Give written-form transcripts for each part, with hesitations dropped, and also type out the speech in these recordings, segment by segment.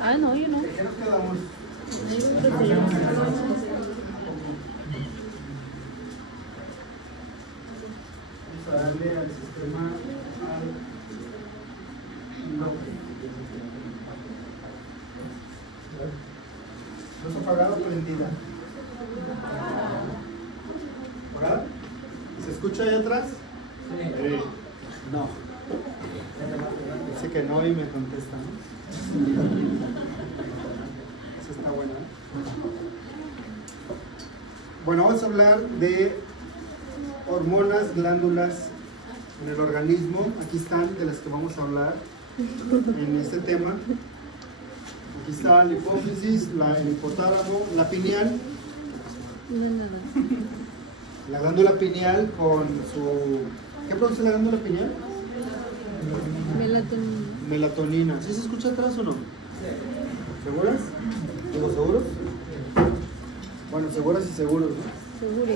Ah, no, yo no. ¿De qué nos quedamos? Vamos a darle al sistema ¿no está apagado o prendida? ¿Apagada? ¿Se escucha ahí atrás? Sí. No. Dice que no y me contesta, ¿no? Eso está bueno, ¿eh? Bueno, vamos a hablar de hormonas, glándulas en el organismo. Aquí están de las que vamos a hablar en este tema. Aquí está la hipófisis, el hipotálamo, la pineal. La glándula pineal con su... ¿Qué produce la glándula pineal? Melatonina. Melatonina. ¿Sí se escucha atrás o no? ¿Seguras? ¿Digo seguros? Bueno, seguras y seguros, ¿no? Seguro.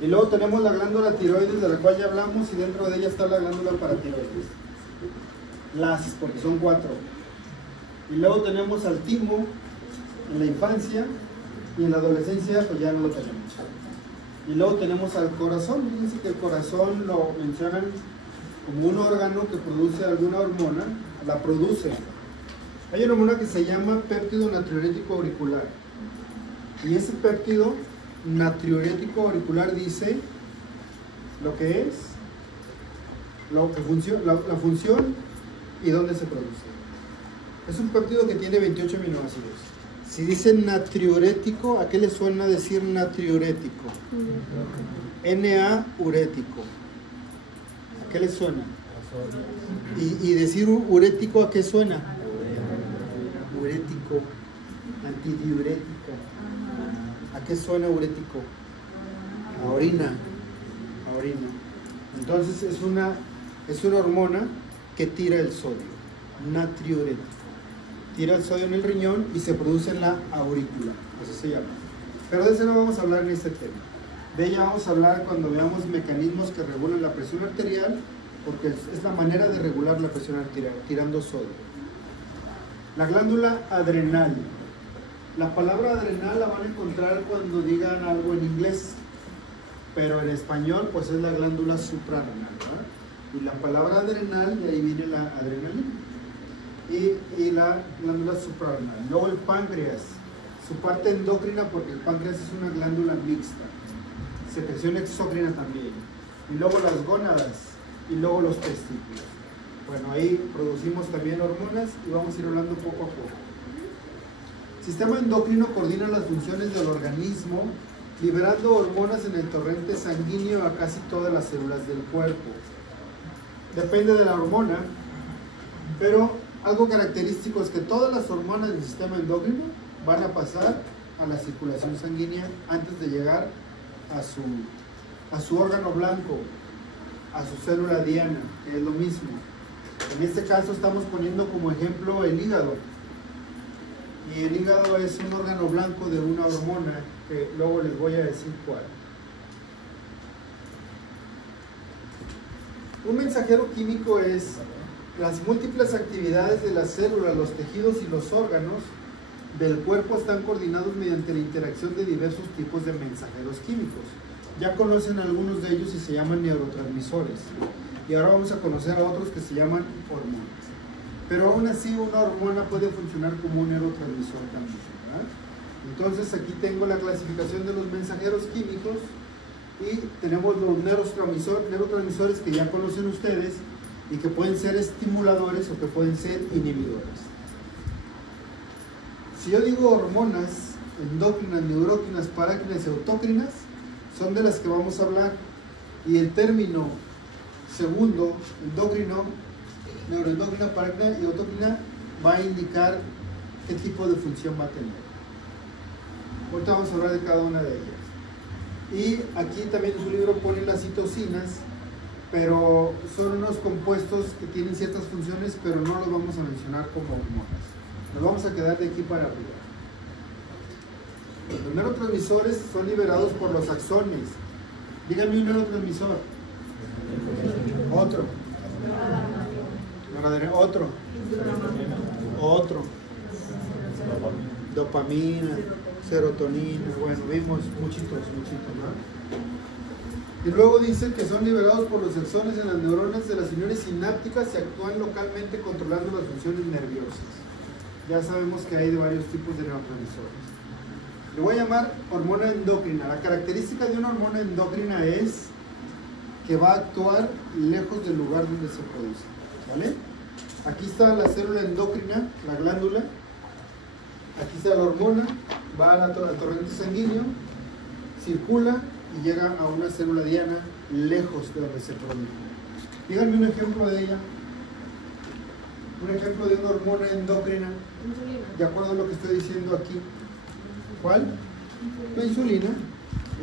Y luego tenemos la glándula tiroides, de la cual ya hablamos, y dentro de ella está la glándula paratiroides. Porque son 4. Y luego tenemos al timo en la infancia, y en la adolescencia pues ya no lo tenemos. Y luego tenemos al corazón. Fíjense que el corazón lo mencionan como un órgano que produce alguna hormona, la produce. Hay una hormona que se llama péptido natriurético auricular. Y ese péptido natriurético auricular dice lo que es, la función y dónde se produce. Es un péptido que tiene 28 aminoácidos. Si dice natriurético, ¿a qué le suena decir natriurético? Na-urético. ¿A qué le suena? Y decir urético, ¿a qué suena? Urético, antidiurético. ¿A qué suena urético? A orina. A orina. Entonces es una hormona que tira el sodio, natriurético. Tira el sodio en el riñón y se produce en la aurícula, así se llama. Pero de eso no vamos a hablar en este tema. De ella vamos a hablar cuando veamos mecanismos que regulan la presión arterial, porque es la manera de regular la presión arterial, tirando sodio. La glándula adrenal. La palabra adrenal la van a encontrar cuando digan algo en inglés, pero en español pues es la glándula suprarrenal, ¿verdad? Y la palabra adrenal, de ahí viene la adrenalina. Y la glándula suprarrenal. Luego el páncreas, su parte endocrina, porque el páncreas es una glándula mixta, secreción exócrina también. Y luego las gónadas, y luego los testículos. Bueno, ahí producimos también hormonas y vamos a ir hablando poco a poco. El sistema endocrino coordina las funciones del organismo, liberando hormonas en el torrente sanguíneo a casi todas las células del cuerpo. Depende de la hormona, pero algo característico es que todas las hormonas del sistema endocrino van a pasar a la circulación sanguínea antes de llegar a su órgano blanco, a su célula diana, que es lo mismo. En este caso estamos poniendo como ejemplo el hígado. Y el hígado es un órgano blanco de una hormona que luego les voy a decir cuál. Un mensajero químico es las múltiples actividades de las células, los tejidos y los órganos del cuerpo están coordinados mediante la interacción de diversos tipos de mensajeros químicos. Ya conocen algunos de ellos y se llaman neurotransmisores. Y ahora vamos a conocer a otros que se llaman hormonas. Pero aún así una hormona puede funcionar como un neurotransmisor también, ¿verdad? Entonces aquí tengo la clasificación de los mensajeros químicos y tenemos los neurotransmisores que ya conocen ustedes y que pueden ser estimuladores o que pueden ser inhibidores. Si yo digo hormonas, endócrinas, neurócrinas, parácrinas y autócrinas, son de las que vamos a hablar. Y el término segundo, endocrino, neuroendocrina, parácrina y autócrina, va a indicar qué tipo de función va a tener. Ahorita vamos a hablar de cada una de ellas. Y aquí también en su libro ponen las citocinas, pero son unos compuestos que tienen ciertas funciones, pero no los vamos a mencionar como hormonas. Nos vamos a quedar de aquí para arriba. Los neurotransmisores son liberados por los axones. Díganme un neurotransmisor. Otro. Otro. Otro. Dopamina, serotonina. Bueno, vimos muchitos, ¿no? Y luego dice que son liberados por los axones en las neuronas de las uniones sinápticas y actúan localmente controlando las funciones nerviosas. Ya sabemos que hay de varios tipos de neurotransmisores. Le voy a llamar hormona endocrina. La característica de una hormona endocrina es que va a actuar lejos del lugar donde se produce. ¿Vale? Aquí está la célula endocrina, la glándula. Aquí está la hormona, va al torrente sanguíneo, circula y llega a una célula diana lejos de donde se produce. Díganme un ejemplo de ella. Un ejemplo de una hormona endocrina. De acuerdo a lo que estoy diciendo aquí. ¿Cuál? La insulina.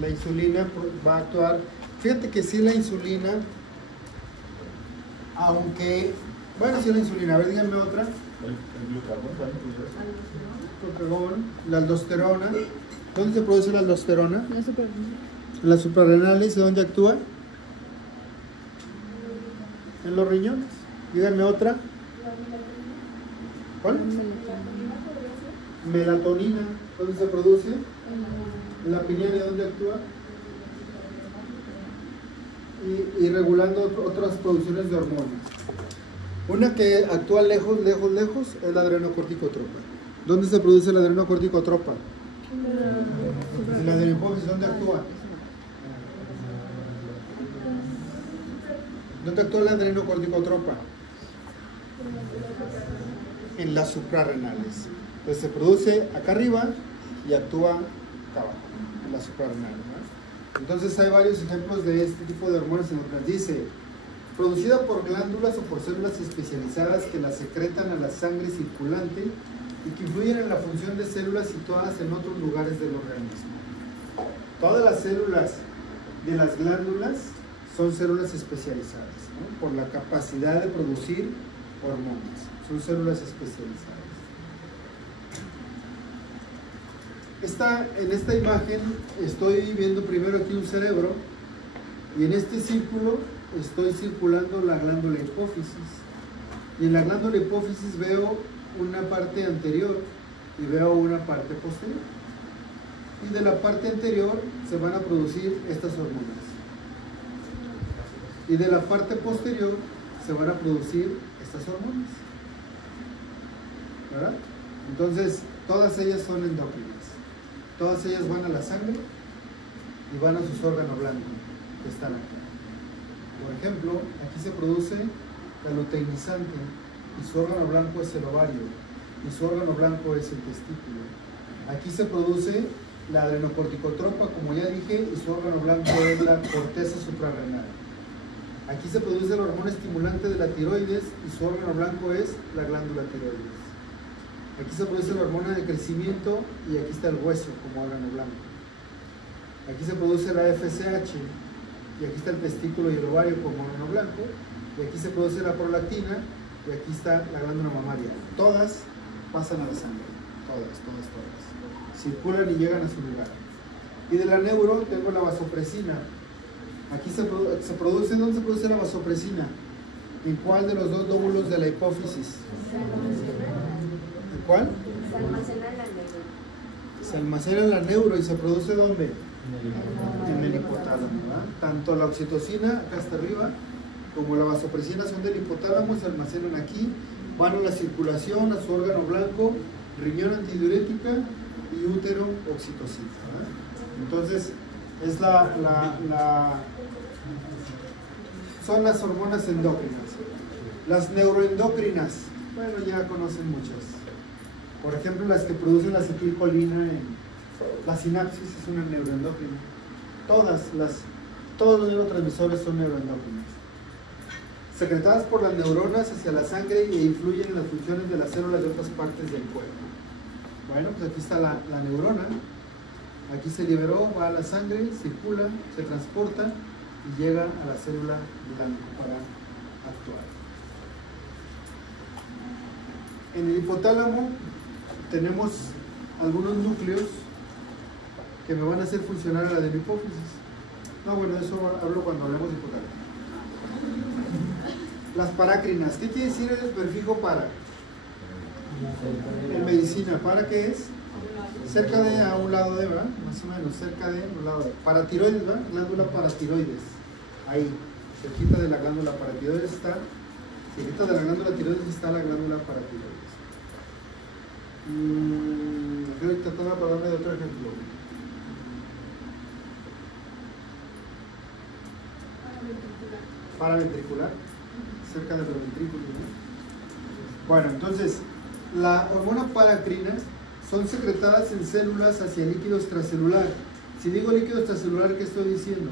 La insulina va a actuar. Fíjate que sí, la insulina, aunque, bueno, sí, la insulina. A ver, díganme otra. Glucagón, la aldosterona. ¿Dónde se produce la aldosterona? En las suprarrenales. ¿Y dónde actúa? En los riñones. Díganme otra. ¿Cuál? Melatonina. ¿Dónde se produce? En la pineal. ¿Y dónde actúa? Y regulando otras producciones de hormonas. Una que actúa lejos es la adrenocorticotropa. ¿Dónde se produce la adrenocorticotropa? En la adenohipófisis. ¿Dónde actúa? ¿Dónde actúa la adrenocorticotropa? En las suprarrenales. Entonces se produce acá arriba y actúa acá abajo, en las suprarrenales, ¿no? Entonces hay varios ejemplos de este tipo de hormonas endocrinas. Dice, producida por glándulas o por células especializadas que las secretan a la sangre circulante y que influyen en la función de células situadas en otros lugares del organismo. Todas las células de las glándulas son células especializadas, ¿no? Por la capacidad de producir hormonas. Son células especializadas. En esta imagen estoy viendo primero aquí un cerebro y en este círculo estoy circulando la glándula hipófisis. Y en la glándula hipófisis veo una parte anterior y veo una parte posterior. Y de la parte anterior se van a producir estas hormonas. Y de la parte posterior se van a producir estas hormonas. ¿Verdad? Entonces, todas ellas son endócrinas. Todas ellas van a la sangre y van a sus órganos blancos que están acá. Por ejemplo, aquí se produce la luteinizante y su órgano blanco es el ovario y su órgano blanco es el testículo. Aquí se produce la adrenocorticotropa, como ya dije, y su órgano blanco es la corteza suprarrenal. Aquí se produce la hormona estimulante de la tiroides y su órgano blanco es la glándula tiroides. Aquí se produce la hormona de crecimiento y aquí está el hueso como órgano blanco. Aquí se produce la FSH y aquí está el testículo y el ovario como órgano blanco. Y aquí se produce la prolactina y aquí está la glándula mamaria. Todas pasan a la sangre. Todas. Circulan y llegan a su lugar. Y de la neuro tengo la vasopresina. Aquí se produce, ¿dónde se produce la vasopresina? ¿En cuál de los dos lóbulos de la hipófisis? ¿En cuál? Se almacena en la neuro. Se almacena en la neuro y se produce ¿dónde? En el hipotálamo, ¿verdad? Tanto la oxitocina, acá hasta arriba, como la vasopresina son del hipotálamo, se almacenan aquí, van a la circulación, a su órgano blanco, riñón antidiurética y útero oxitocina, ¿verdad? Entonces, es son las hormonas endócrinas. Las neuroendocrinas, bueno, ya conocen muchas. Por ejemplo, las que producen la acetilcolina la sinapsis es una neuroendocrina. Todos los neurotransmisores son neuroendocrinos. Secretadas por las neuronas hacia la sangre e influyen en las funciones de las células de otras partes del cuerpo. Bueno, pues aquí está la neurona. Aquí se liberó, va a la sangre, circula, se transporta y llega a la célula blanco para actuar. En el hipotálamo tenemos algunos núcleos que me van a hacer funcionar a la de mi hipófisis. No, bueno, eso hablo cuando hablemos de hipotalamos. Las parácrinas. ¿Qué quiere decir el prefijo para? En medicina, ¿para qué es? Cerca de, a un lado de, ¿verdad? Más o menos, cerca de, a un lado de. Paratiroides, ¿verdad? Glándula paratiroides. Ahí, cerquita de la glándula paratiroides está, cerquita de la glándula tiroides está la glándula paratiroides. Estoy tratando de acordarme de otro ejemplo. Paraventricular, cerca de los ventrículos, ¿no? Bueno, entonces, la hormona paracrina son secretadas en células hacia el líquido extracelular. Si digo líquido extracelular, ¿qué estoy diciendo?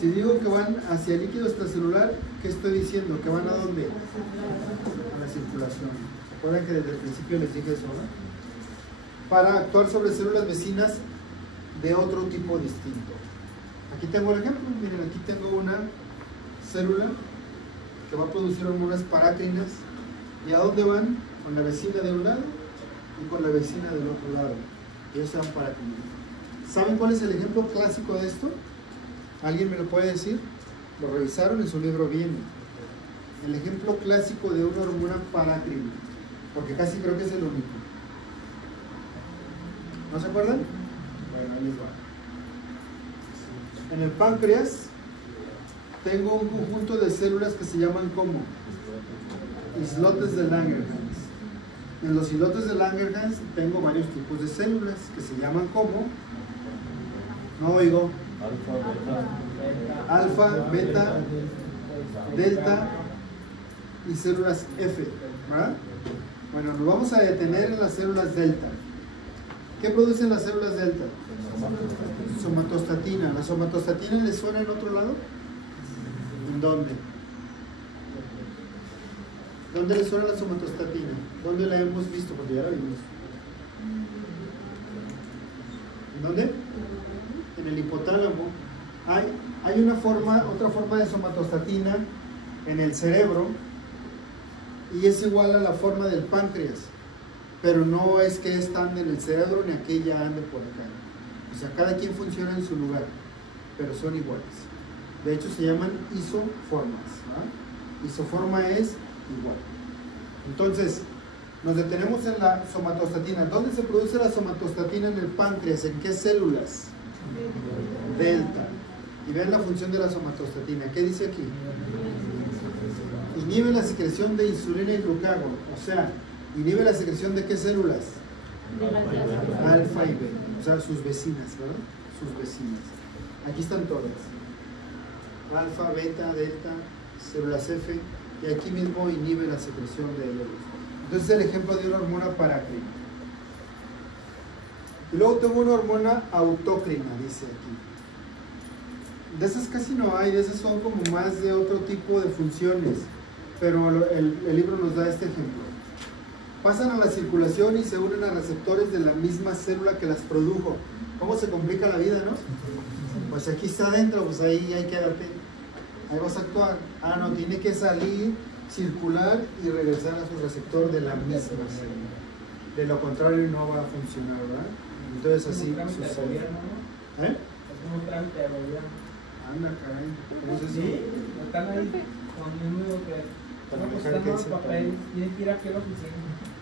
Si digo que van hacia el líquido extracelular, ¿qué estoy diciendo? ¿Que van a dónde? A la circulación. ¿Se acuerdan que desde el principio les dije eso, no? Para actuar sobre células vecinas de otro tipo distinto. Aquí tengo el ejemplo. Miren, aquí tengo una célula que va a producir hormonas parácrinas. ¿Y a dónde van? Con la vecina de un lado y con la vecina del otro lado. Y ellos se van parácrinas. ¿Saben cuál es el ejemplo clásico de esto? ¿Alguien me lo puede decir? Lo revisaron en su libro bien. El ejemplo clásico de una hormona parácrina, porque casi creo que es el único. ¿No se acuerdan? Bueno, ahí les va. En el páncreas tengo un conjunto de células que se llaman como islotes de Langerhans. En los islotes de Langerhans tengo varios tipos de células que se llaman como, no oigo, alfa, beta, delta y células F, ¿verdad? Bueno, nos vamos a detener en las células delta. ¿Qué producen las células delta? Somatostatina. ¿La somatostatina les suena en otro lado? ¿En dónde? ¿Dónde les suena la somatostatina? ¿Dónde la hemos visto? Porque ya la vimos. ¿En dónde? En el hipotálamo. Hay una forma, otra forma de somatostatina en el cerebro y es igual a la forma del páncreas, pero no es que esta ande en el cerebro ni aquella ande por acá. O sea, cada quien funciona en su lugar, pero son iguales. De hecho se llaman isoformas, ¿verdad? Isoforma es igual. Entonces, nos detenemos en la somatostatina. ¿Dónde se produce la somatostatina en el páncreas? ¿En qué células? Delta. Y vean la función de la somatostatina. ¿Qué dice aquí? Inhibe la secreción de insulina y glucagón. O sea, inhibe la secreción de qué células? Alfa y beta. O sea, sus vecinas, ¿verdad? Sus vecinas. Aquí están todas. Alfa, beta, delta, células F. Y aquí mismo inhibe la secreción de ellos. Entonces, el ejemplo de una hormona parácrina. Y luego tengo una hormona autócrina, dice aquí. De esas casi no hay, de esas son como más de otro tipo de funciones. Pero el libro nos da este ejemplo. Pasan a la circulación y se unen a receptores de la misma célula que las produjo. ¿Cómo se complica la vida, no? Pues aquí está adentro, pues ahí quédate. Ahí vas a actuar. Ah, no, tiene que salir, circular y regresar a su receptor de la misma célula. De lo contrario no va a funcionar, ¿verdad? Entonces así sucede. ¿Eh? Es como un trámite de gobierno. Anda, caray. ¿Cómo es eso? Sí, están ahí con el número que están los papeles, tienen que ir aquí a la oficina,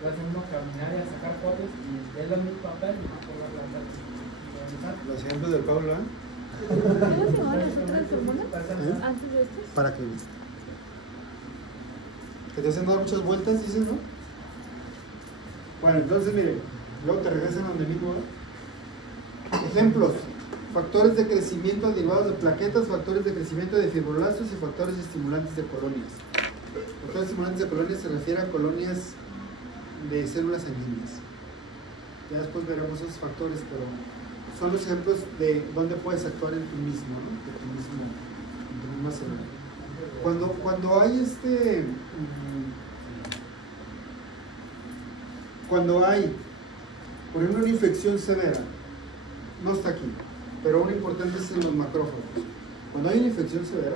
hacen uno caminar y a sacar fotos y es el mismo papel y no puedo hablar. Los ejemplos del Pablo, ¿eh? ¿Cómo se llaman las otras hormonas antes de esto? ¿Para qué? Que te hacen dar muchas vueltas, dices, ¿no? Bueno, entonces miren, luego te regresan a donde mismo, ¿eh? Ejemplos. Factores de crecimiento derivados de plaquetas, factores de crecimiento de fibroblastos y factores estimulantes de colonias. Factores estimulantes de colonias se refiere a colonias de células sanguíneas. Ya después veremos esos factores, pero son los ejemplos de dónde puedes actuar en tu mismo, ¿no? En tu misma célula. Cuando hay cuando hay, por ejemplo, una infección severa, no está aquí, pero una importante es en los macrófagos. Cuando hay una infección severa,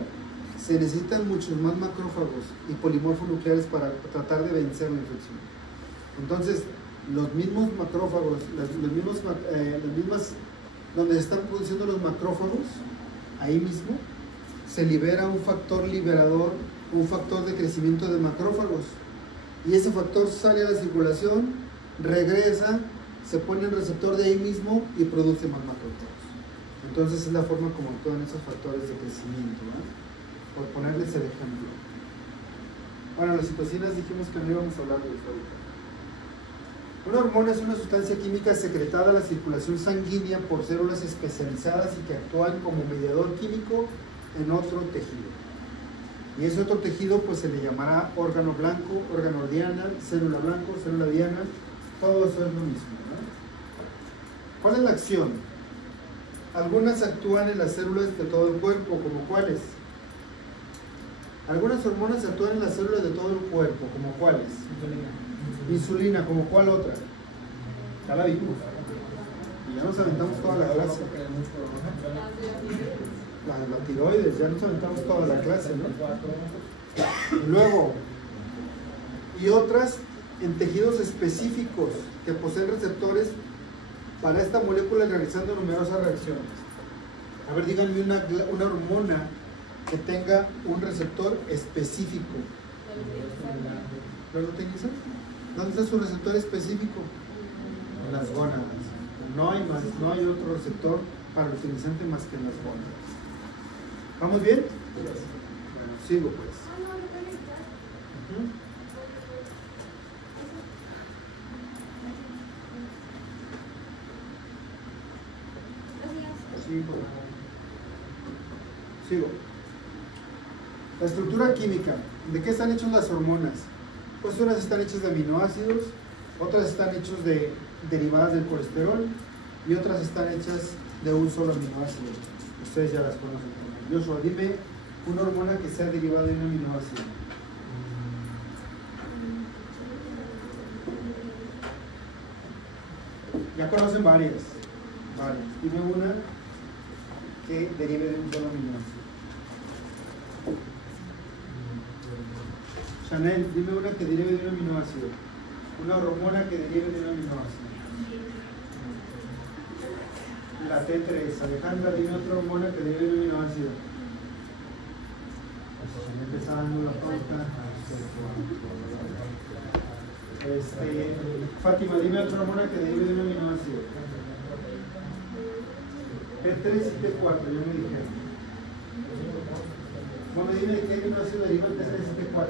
se necesitan muchos más macrófagos y polimorfonucleares para tratar de vencer la infección. Entonces, los mismos macrófagos, donde se están produciendo los macrófagos, ahí mismo se libera un factor liberador, un factor de crecimiento de macrófagos, y ese factor sale a la circulación, regresa, se pone en receptor de ahí mismo y produce más macrófagos. Entonces es la forma como actúan esos factores de crecimiento, ¿verdad? Por ponerles el ejemplo. Bueno, las citocinas dijimos que no íbamos a hablar de eso ahorita. Una hormona es una sustancia química secretada a la circulación sanguínea por células especializadas y que actúan como mediador químico en otro tejido. Y ese otro tejido pues se le llamará órgano blanco, órgano diana, célula blanco, célula diana, todo eso es lo mismo, ¿verdad? ¿Cuál es la acción? Algunas actúan en las células de todo el cuerpo, ¿como cuáles? Algunas hormonas actúan en las células de todo el cuerpo, ¿como cuáles? Insulina, ¿como cuál otra? Ya la vimos. Y ya nos aventamos toda la clase. La tiroides, ya nos aventamos toda la clase, ¿no? Y luego, y otras en tejidos específicos que poseen receptores para esta molécula realizando numerosas reacciones. A ver, díganme una hormona que tenga un receptor específico. ¿Leucotenisa? ¿Dónde está su receptor específico? En las gónadas. No hay otro receptor para el utilizante más que en las gónadas. ¿Vamos bien? Bueno, sigo pues. Sigo. La estructura química. ¿De qué están hechas las hormonas? Pues unas están hechas de aminoácidos, otras están hechas de derivadas del colesterol y otras están hechas de un solo aminoácido. Ustedes ya las conocen. Joshua, dime una hormona que sea derivada de un aminoácido. Ya conocen varias. Dime una que derive de un solo aminoácido. Chanel, dime una que derive de un aminoácido. Una hormona que derive de un aminoácido. La T3. Alejandra, dime otra hormona que derive de un aminoácido. Empezando la pauta. Fátima, dime otra hormona que derive de un aminoácido. T3 y T4, ya me dijeron. Bueno, dime de qué aminoácido deriva el T3 y T4.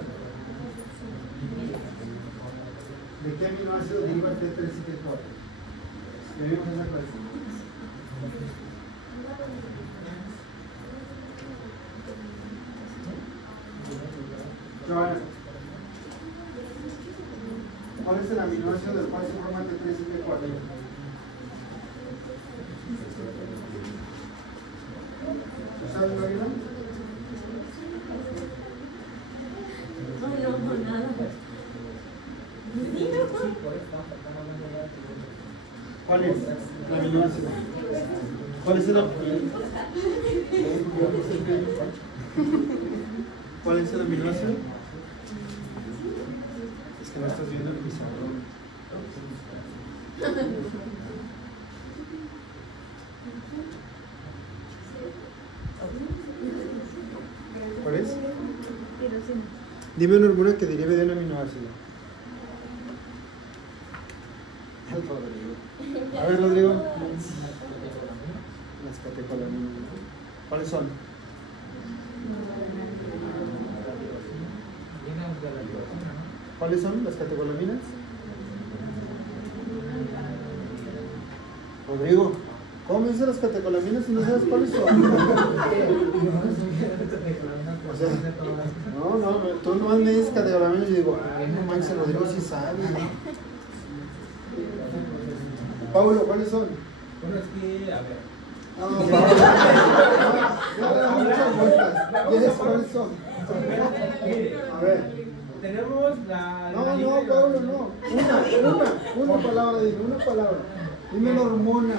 ¿De qué aminoácido deriva el T3 y T4? ¿Ya vimos esa clase? Joana, ¿cuál es el aminoácido del cual se forma T3 y T4? ¿Sabes, Marina? No, nada. ¿Cuál es el aminoácido? ¿Cuál es el ¿Cuál es el aminoácido? Es que no estás viendo el pizarrón. ¿Cuál es? Dime una hormona que derive de un aminoácido. A ver, Rodrigo. Las catecolaminas. ¿Cuáles son? ¿Cuáles son las catecolaminas? Rodrigo, ¿cómo me dicen las catecolaminas si no sabes cuáles son? O sea, no, tú nomás me dices catecolaminas y digo, ay, no manches, Rodrigo sí sabe. Paulo, ¿cuáles son? Bueno, es que, a ver. No, Paulo. No, no, muchas vueltas. ¿Cuáles son? A ver. Tenemos la. No, Paulo, no. Una palabra, dime, una palabra. Dime una hormona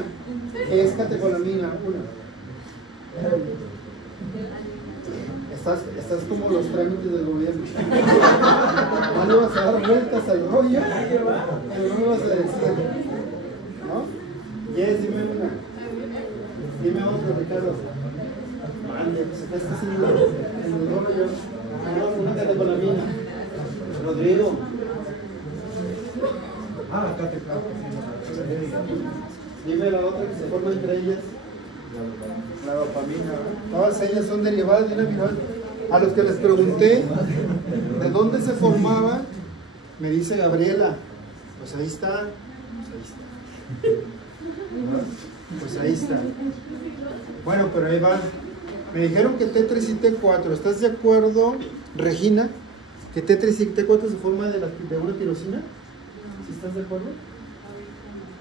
que es catecolamina, una. Estás como los trámites del gobierno. No le vas a dar vueltas al rollo, pero no me vas a decir. ¿No? Yes, dime una. Dime otra, Ricardo. Ande, pues acá estás en el rollo. No, pregúntate con la mía. Rodrigo. Acá te claro. Dime la otra que se forma entre ellas. La dopamina. Todas ellas son derivadas de una aminoácido. A los que les pregunté de dónde se formaba, me dice Gabriela, pues ahí está. Pues ahí está. Bueno, pero ahí va. Me dijeron que T3 y T4. ¿Estás de acuerdo, Regina, que T3 y T4 se forma de una tirosina? ¿Sí estás de acuerdo?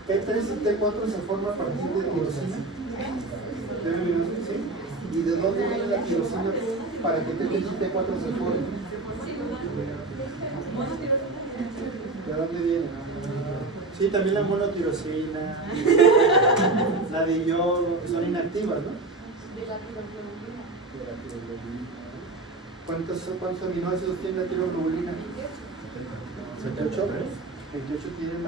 T3 y T4 se forma a partir de tirosina. ¿Sí? ¿Y de dónde viene la tirosina para que T3 y T4 se formen? ¿De dónde viene? Sí, también la monotirosina, la de yodo, son inactivas, ¿no? ¿Cuántos aminoácidos tiene la tiroglobulina? 28. 28 tiene el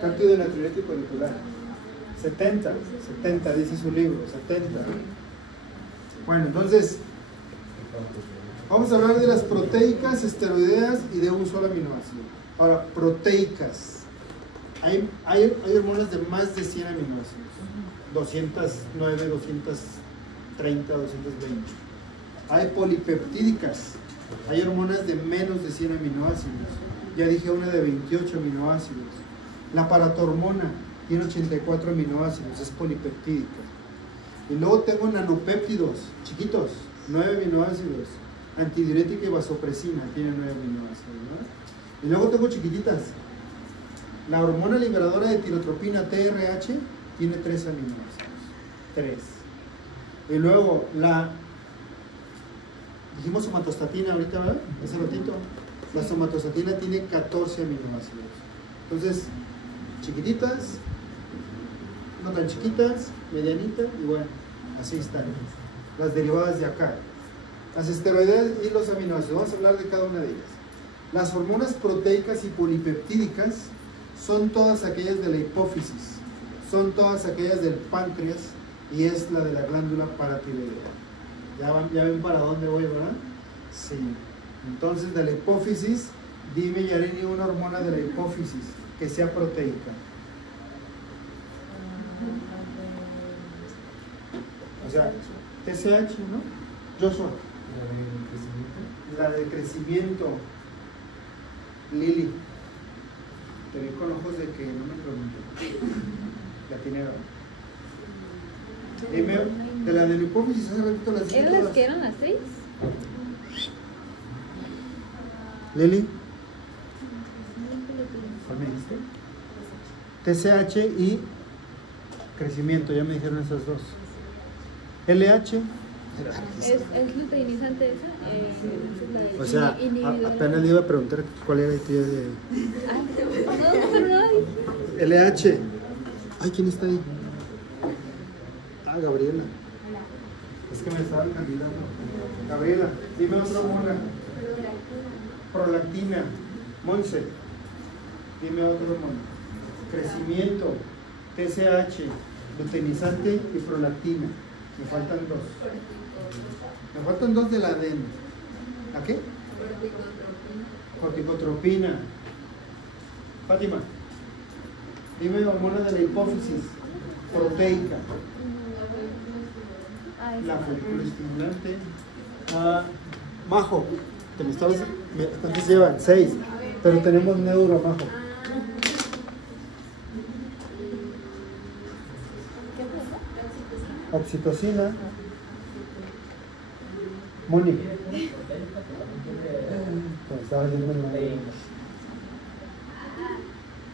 cántido natriurético molecular. 70 dice su libro, 70. Bueno, entonces vamos a hablar de las proteicas, esteroideas y de un solo aminoácido. Ahora, proteicas. Hay hormonas de más de 100 aminoácidos. 209, 230, 220. Hay polipeptídicas. Hay hormonas de menos de 100 aminoácidos. Ya dije una de 28 aminoácidos. La paratormona tiene 84 aminoácidos, es polipeptídica. Y luego tengo nanopéptidos, chiquitos, 9 aminoácidos. Antidiurética y vasopresina tiene 9 aminoácidos, ¿no? Y luego tengo chiquititas. La hormona liberadora de tirotropina, TRH, tiene 3 aminoácidos. 3. Y luego dijimos somatostatina ahorita, ¿verdad? Hace ratito. La somatostatina tiene 14 aminoácidos. Entonces, chiquititas, no tan chiquitas, medianitas, y bueno, así están. Las derivadas de acá. Las esteroideas y los aminoácidos. Vamos a hablar de cada una de ellas. Las hormonas proteicas y polipeptídicas son todas aquellas de la hipófisis, son todas aquellas del páncreas y es la de la glándula paratiroidea. ¿Ya ven para dónde voy, verdad? Sí. Entonces, de la hipófisis, dime, Yareni, una hormona de la hipófisis que sea proteica. O sea, TSH, ¿no? Joshua. La de crecimiento. Lili. Te vi con ojos de que no me pregunté. La tiene. Dime, de la de la hipófisis, hace ratito las dije ¿Eran todas. las que eran las 6? Lili. ¿Cuál me dijiste? TSH y crecimiento, ya me dijeron esas dos. LH. Es luteinizante esa. O sea, apenas le iba a preguntar cuál era el tío de... No, pero no hay. LH. Ay, ¿quién está ahí? Ah, Gabriela. Es que me estaban candidando. Gabriela, dime otra hormona. Prolactina. Monse, dime otra hormona. Crecimiento, TSH, luteinizante y prolactina. Me faltan dos. Me faltan dos del ADN. ¿A qué? Corticotropina. Fátima, dime hormona de la hipófisis proteica. La folículo estimulante. Majo, te me estabas. ¿Cuántos llevan? 6. Pero tenemos neuro, Majo. Oxitocina. Moni. Me estaba leyendo el nombre.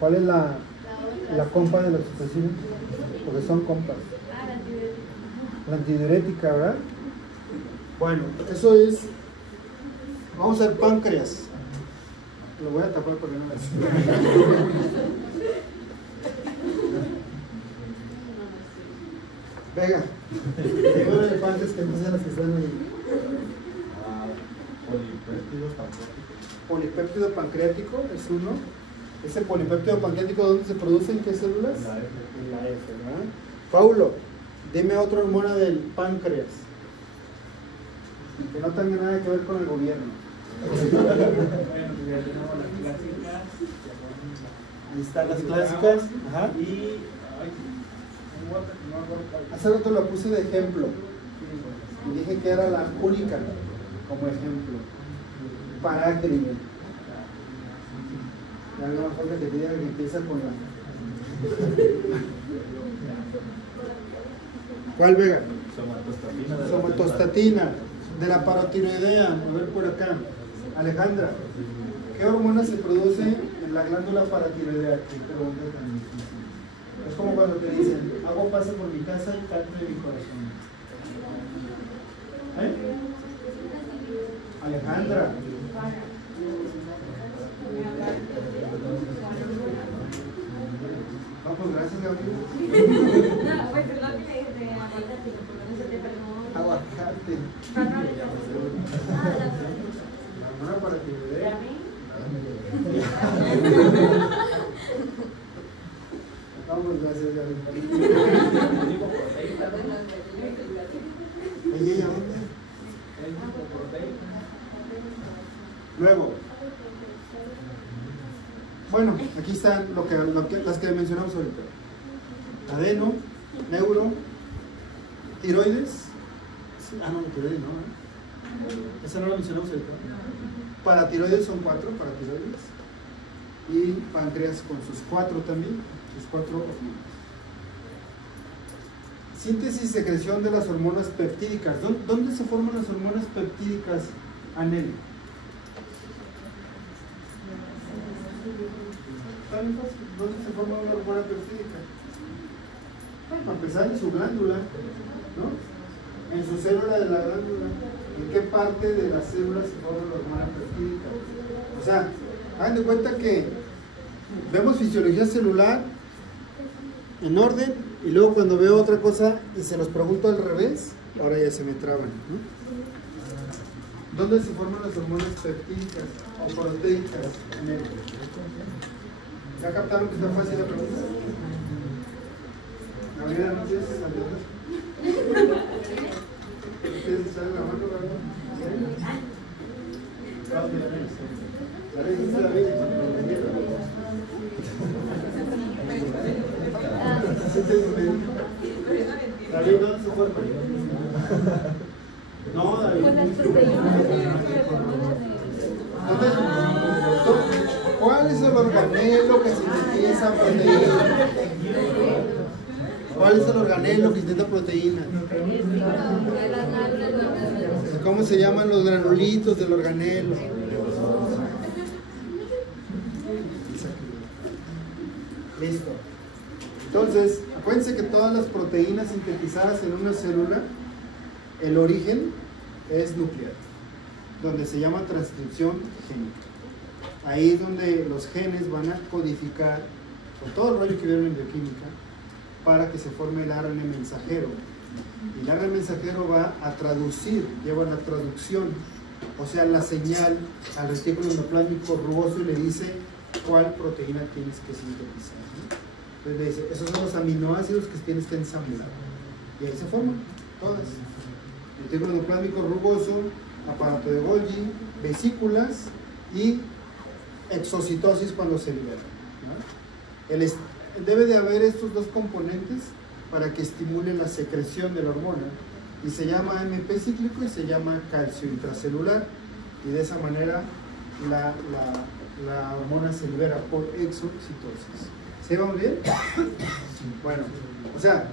¿Cuál es la compa de la oxitocina? Porque son compas. La antidiurética, ¿verdad? Bueno, eso es. Vamos al páncreas. Lo voy a tapar porque no me... Venga, dime el páncreas. antes que empiecen las que están ahí. Polipéptidos pancreáticos. Polipéptido pancreático es uno. Ese polipéptido pancreático, ¿dónde se produce? ¿En qué células? En la F. En la F, ¿verdad? Paulo, dime otra hormona del páncreas que no tenga nada que ver con el gobierno. Bueno, pues ya tenemos las clásicas. Ahí están las clásicas. Ajá. Y. Ay, no me acuerdo cuál. Hace rato la puse de ejemplo y dije que era la única como ejemplo. Parácrine. Ya no falta que te diga que empieza con la. ¿Cuál, Vega? Somatostatina. Somatostatina, de la parotiroidea. A ver por acá. Alejandra, ¿qué hormona se produce en la glándula paratiroidea? Qué pregunta tan difícil. Es como cuando te dicen, agua pasa por mi casa y cante de mi corazón. ¿Eh? Alejandra. No, pues gracias, Gabriel. No, pues es lo que le dije de aguacate, porque no se te perdonó. Aguacate. La hormona paratiroidea. Vamos, gracias, Gabriel. Ella, ¿dónde? Luego, bueno, aquí están las que mencionamos ahorita. Adeno, neuro, tiroides. Sí, no, tiroides no, ¿eh? Esa no la mencionamos ahorita. Paratiroides son 4 paratiroides. Y páncreas con sus 4 también, sus 4 hormonas. Síntesis y secreción de las hormonas peptídicas. ¿Dónde se forman las hormonas peptídicas, Anel? ¿Dónde se forma una hormona peptídica? Bueno, para empezar en su glándula, ¿no? En su célula de la glándula. ¿En qué parte de la célula se forma la hormona peptídica? O sea, hagan de cuenta que vemos fisiología celular en orden y luego cuando veo otra cosa y se los pregunto al revés, ahora ya se me traban, ¿no? ¿Dónde se forman las hormonas peptídicas o proteicas? En el... ¿Ya captaron que está fácil la pregunta? Gabriela, ¿no tienes anteojos? ¿Ustedes salen la mano, verdad? David, ¿dónde es su cuerpo? No, David. Con las proteínas de hormonas de... ¿Cuál es el organelo que sintetiza proteína? ¿Cuál es el organelo que sintetiza proteína? ¿Cómo se llaman los granulitos del organelo? Listo. Entonces, acuérdense que todas las proteínas sintetizadas en una célula, el origen es nuclear, donde se llama transcripción génica. Ahí es donde los genes van a codificar, con todo el rollo que vieron en bioquímica, para que se forme el ARN mensajero. Y el ARN mensajero va a traducir, lleva la traducción, o sea, la señal al retículo endoplásmico rugoso y le dice cuál proteína tienes que sintetizar, ¿no? Entonces le dice, esos son los aminoácidos que tienes que ensamblar. Y ahí se forman todas. Retículo endoplásmico rugoso, aparato de Golgi, vesículas y exocitosis cuando se libera, ¿no? Debe de haber estos dos componentes para que estimule la secreción de la hormona y se llama AMP cíclico y se llama calcio intracelular y de esa manera la hormona se libera por exocitosis. ¿Sí vamos bien? Bueno, o sea,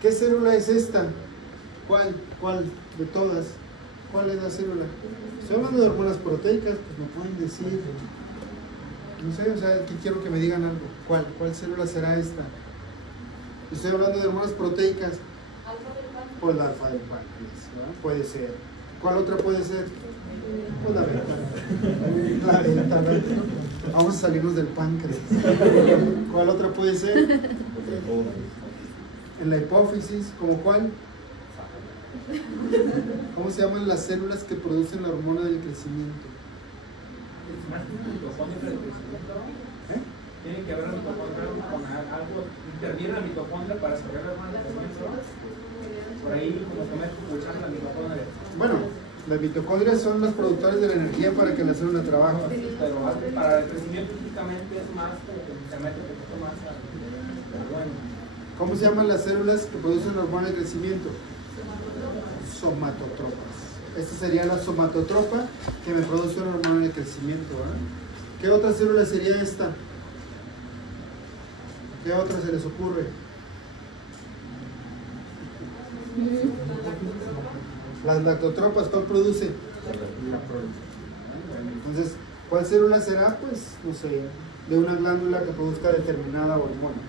¿qué célula es esta? ¿Cuál de todas? ¿Cuál es la célula? Estoy hablando de hormonas proteicas, pues me pueden decir, no sé, o sea, que quiero que me digan algo. ¿Cuál célula será esta? Estoy hablando de hormonas proteicas. Pues la alfa del páncreas, ¿no? Puede ser. ¿Cuál otra puede ser? Pues la beta. La beta, ¿no? Vamos a salirnos del páncreas. ¿Cuál otra puede ser? En la hipófisis, ¿como cuál? ¿Cómo se llaman las células que producen la hormona del crecimiento? Es más que una mitocondria del crecimiento. ¿Eh? Tiene que ver la mitocondria con algo, interviene la mitocondria para desarrollar la hormona del crecimiento. Por ahí, como que me escuchan la mitocondria. Bueno, las mitocondrias son los productores de la energía para que la célula trabaje. Pero para el crecimiento físicamente es más como que se mete un poquito más a... Pero bueno. ¿Cómo se llaman las células que producen la hormona del crecimiento? Somatotropas. Esta sería la somatotropa que me produce una hormona de crecimiento. ¿Eh? ¿Qué otra célula sería esta? ¿Qué otra se les ocurre? Las lactotropas, ¿cuál produce? La prole. Entonces, ¿cuál célula será? Pues, no sé, de una glándula que produzca determinada hormona.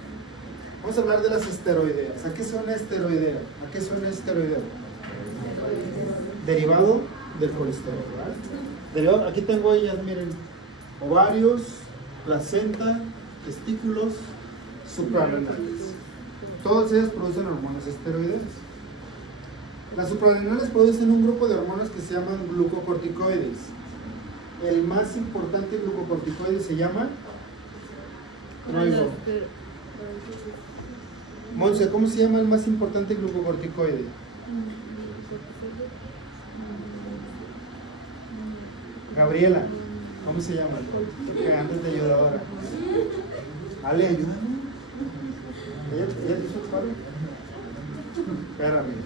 Vamos a hablar de las esteroideas. ¿A qué suena esteroidea? ¿A qué suena esteroidea? Derivado del colesterol, ¿verdad? Derivado, aquí tengo ellas, miren, ovarios, placenta, testículos, suprarrenales. Todas ellas producen hormonas esteroideas. Las suprarrenales producen un grupo de hormonas que se llaman glucocorticoides. El más importante glucocorticoide se llama Monse, ¿cómo se llama el más importante glucocorticoide? Gabriela, ¿cómo se llama? Porque antes de ayudadora. Ale, ayúdame. ¿Ella te hizo el paro?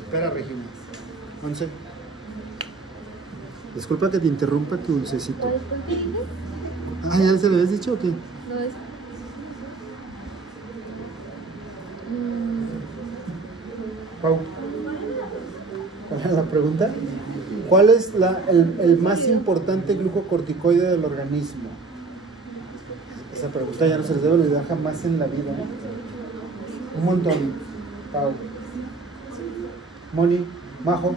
Espera, Regina. Monse. Disculpa que te interrumpa tu dulcecito. Ah, ¿ya se lo habías dicho o qué? No es. Pau, ¿cuál es la pregunta? ¿Cuál es el más importante glucocorticoide del organismo? Esa pregunta ya no se les debe olvidar jamás en la vida. Un montón. Pau. Moni, Majo.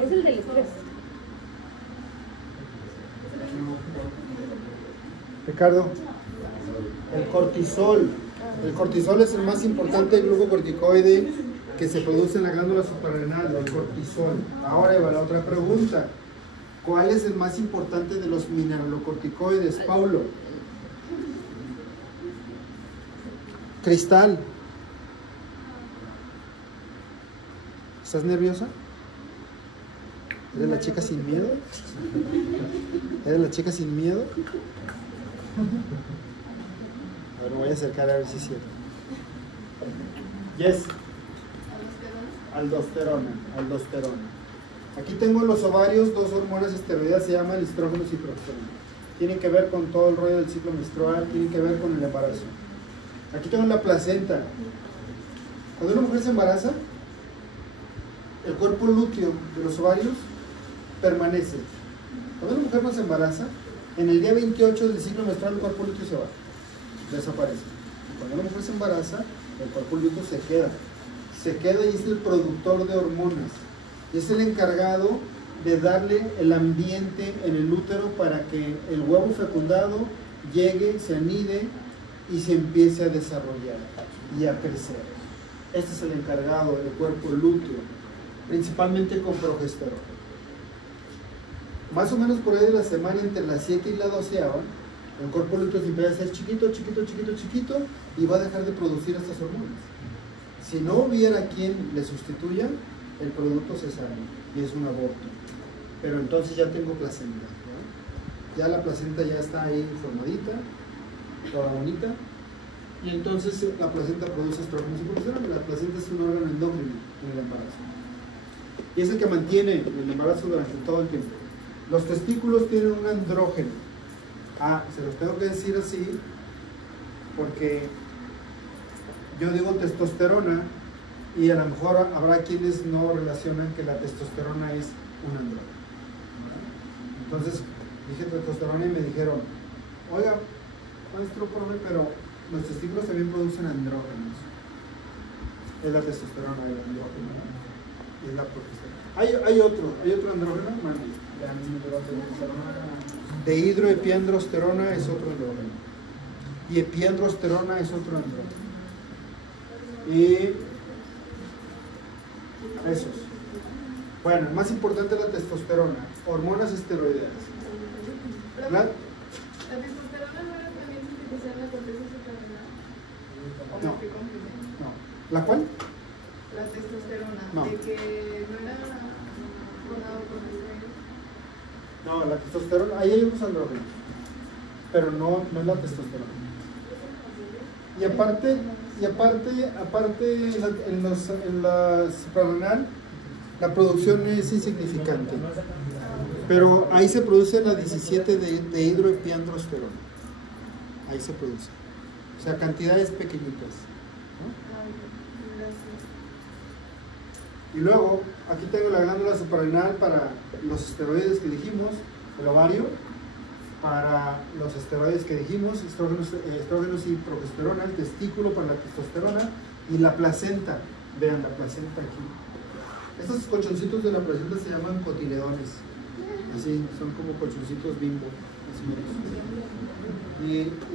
Es el del estrés. Ricardo. El cortisol. El cortisol es el más importante glucocorticoide que se produce en la glándula suprarrenal, el cortisol. Ahora va la otra pregunta. ¿Cuál es el más importante de los mineralocorticoides, Paulo? Cristal. ¿Estás nerviosa? ¿Eres la chica sin miedo? ¿Eres la chica sin miedo? A ver, me voy a acercar a ver si es cierto. Yes. Aldosterona. Aquí tengo en los ovarios dos hormonas esteroideas, se llaman estrógenos y progesterona. Tienen que ver con todo el rollo del ciclo menstrual, tienen que ver con el embarazo. Aquí tengo la placenta. Cuando una mujer se embaraza, el cuerpo lúteo de los ovarios permanece. Cuando una mujer no se embaraza, en el día 28 del ciclo menstrual el cuerpo lúteo se va, desaparece. Y cuando una mujer se embaraza, el cuerpo lúteo se queda y es el productor de hormonas. Es el encargado de darle el ambiente en el útero para que el huevo fecundado llegue, se anide y se empiece a desarrollar y a crecer. Este es el encargado del cuerpo lúteo, principalmente con progesterona. Más o menos por ahí de la semana entre las 7 y la 12ª, el cuerpo lúteo se empieza a hacer chiquito y va a dejar de producir estas hormonas. Si no hubiera quien le sustituya, el producto se sale y es un aborto. Pero entonces ya tengo placenta, ¿no? Ya la placenta ya está ahí formadita, toda bonita, y entonces la placenta produce estrógenos y progesterona. La placenta es un órgano endógeno en el embarazo y es el que mantiene el embarazo durante todo el tiempo. Los testículos tienen un andrógeno. Se los tengo que decir así porque yo digo testosterona y a lo mejor habrá quienes no relacionan que la testosterona es un andrógeno. Entonces dije testosterona y me dijeron, oiga, maestro, pero los testículos también producen andrógenos. Es la testosterona el andrógeno, ¿no? Y es la progesterona. Hay otro andrógeno, Manu. Dehidroepiandrosterona es otro andrógeno. Y epiandrosterona es otro andrógeno. Y esos. Bueno, más importante la testosterona, hormonas esteroideas. La testosterona no era también sintetizar la corteza suprarrenal. ¿O me No. estoy confundiendo? No. ¿La cuál? La testosterona, No. de que no era formado por esteroides. No, la testosterona, ahí hay unos andrógenos, pero no es la testosterona. Y aparte en la suprarrenal, la producción es insignificante. Pero ahí se produce la 17 de hidroepiandrosterona. Ahí se produce. O sea, cantidades pequeñitas. ¿No? Y luego, aquí tengo la glándula suprarrenal para los esteroides que dijimos, el ovario, para los esteroides que dijimos, estrógenos y progesterona, el testículo para la testosterona y la placenta. Vean la placenta aquí. Estos colchoncitos de la placenta se llaman cotiledones. Así, son como colchoncitos Bimbo. Así.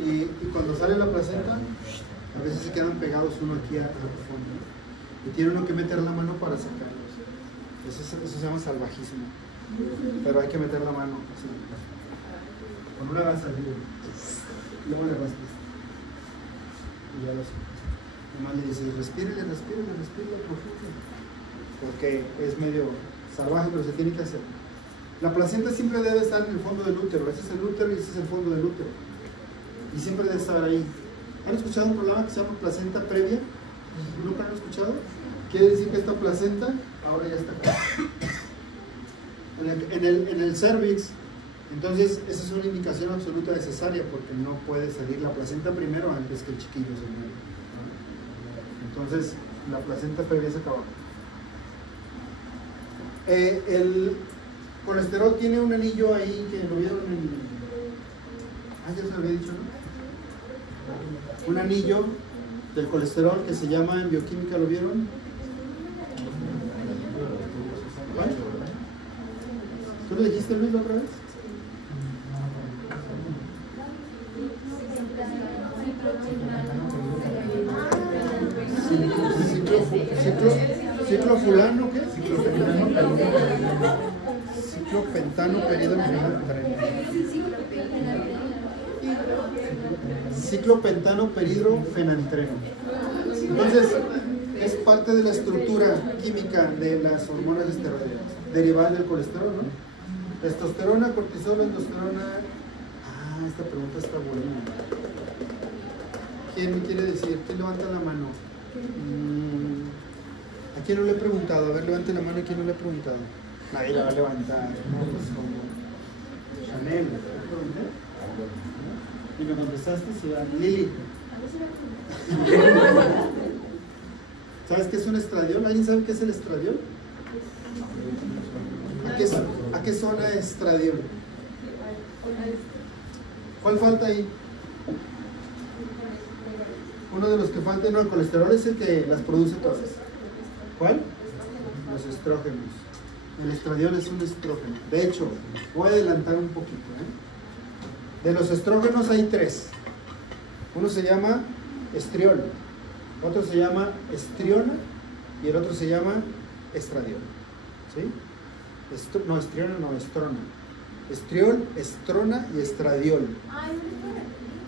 Y cuando sale la placenta, a veces se quedan pegados uno aquí a fondo. Y tiene uno que meter la mano para sacarlos. Eso se llama salvajismo. Pero hay que meter la mano así. Con una gasa así. Luego le raspas. Y ya lo sacas. Nomás le dices, respírele profundo. Porque es medio salvaje, pero se tiene que hacer. La placenta siempre debe estar en el fondo del útero. Ese es el útero y ese es el fondo del útero. Y siempre debe estar ahí. ¿Han escuchado un programa que se llama placenta previa? ¿Nunca han escuchado? Quiere decir que esta placenta ahora ya está acá. En el cervix. Entonces, esa es una indicación absoluta de cesárea porque no puede salir la placenta primero antes que el chiquillo se muera. Entonces, la placenta previa es acá abajo. El colesterol tiene un anillo ahí que lo vieron en... ya se lo había dicho, ¿no? Un anillo del colesterol que se llama en bioquímica, ¿lo vieron? ¿Cuál? ¿Tú lo dijiste, Luis, la otra vez? ¿Ciclo fulano qué? Ciclopentano peridofenantreno. Ciclopentano peridofenantreno. Entonces, es parte de la estructura química de las hormonas esteroideas, derivadas del colesterol, ¿no? Testosterona, cortisol, endosterona. Esta pregunta está buena. ¿Quién me quiere decir? ¿Quién levanta la mano? ¿A quién no le he preguntado? A ver, levante la mano. ¿A quién no le he preguntado? Nadie la va a levantar. No, pues como Chanel. ¿Le pregunté? Y me contestaste, sí, Lili. ¿Sabes qué es un estradiol? ¿Alguien sabe qué es el estradiol? ¿A qué zona es estradiol? ¿Cuál falta ahí? Uno de los que falta, no, el colesterol es el que las produce todas. ¿Cuál? Los estrógenos. El estradiol es un estrógeno. De hecho, voy a adelantar un poquito. De los estrógenos hay tres. Uno se llama estriol, otro se llama estriona y el otro se llama estradiol. ¿Sí? No, estriona, no, estrona. Estriol, estrona y estradiol.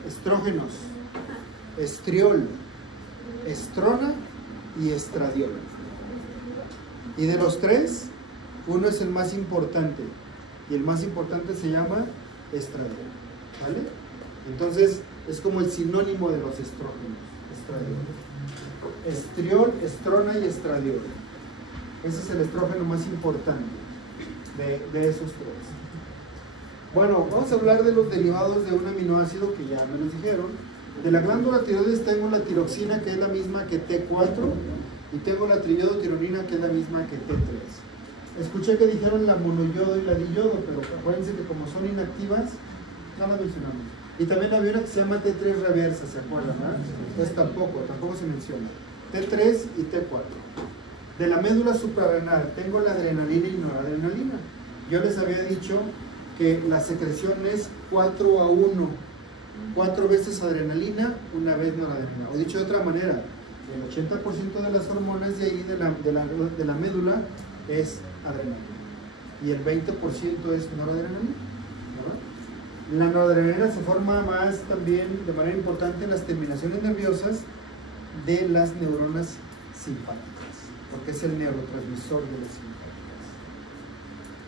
Estrógenos, estriol, estrona y estradiol. Y de los tres, uno es el más importante y el más importante se llama estradiol. ¿Vale? Entonces es como el sinónimo de los estrógenos, estradiol. Estriol, estrona y estradiol. Ese es el estrógeno más importante de esos tres. Bueno, vamos a hablar de los derivados de un aminoácido que ya me los dijeron. De la glándula tiroides tengo la tiroxina, que es la misma que T4, y tengo la triiodotironina, que es la misma que T3. Escuché que dijeron la monoyodo y la diyodo, pero acuérdense que como son inactivas, no la mencionamos. Y también había una que se llama T3 reversa, ¿se acuerdan? Pues tampoco se menciona. T3 y T4. De la médula suprarrenal tengo la adrenalina y noradrenalina. Yo les había dicho que la secreción es 4:1. 4 veces adrenalina, una vez noradrenalina. O dicho de otra manera, El 80% de las hormonas de ahí, de la médula, es adrenalina. Y el 20% es noradrenalina. ¿Verdad? La noradrenalina se forma más también de manera importante en las terminaciones nerviosas de las neuronas simpáticas, porque es el neurotransmisor de las simpáticas.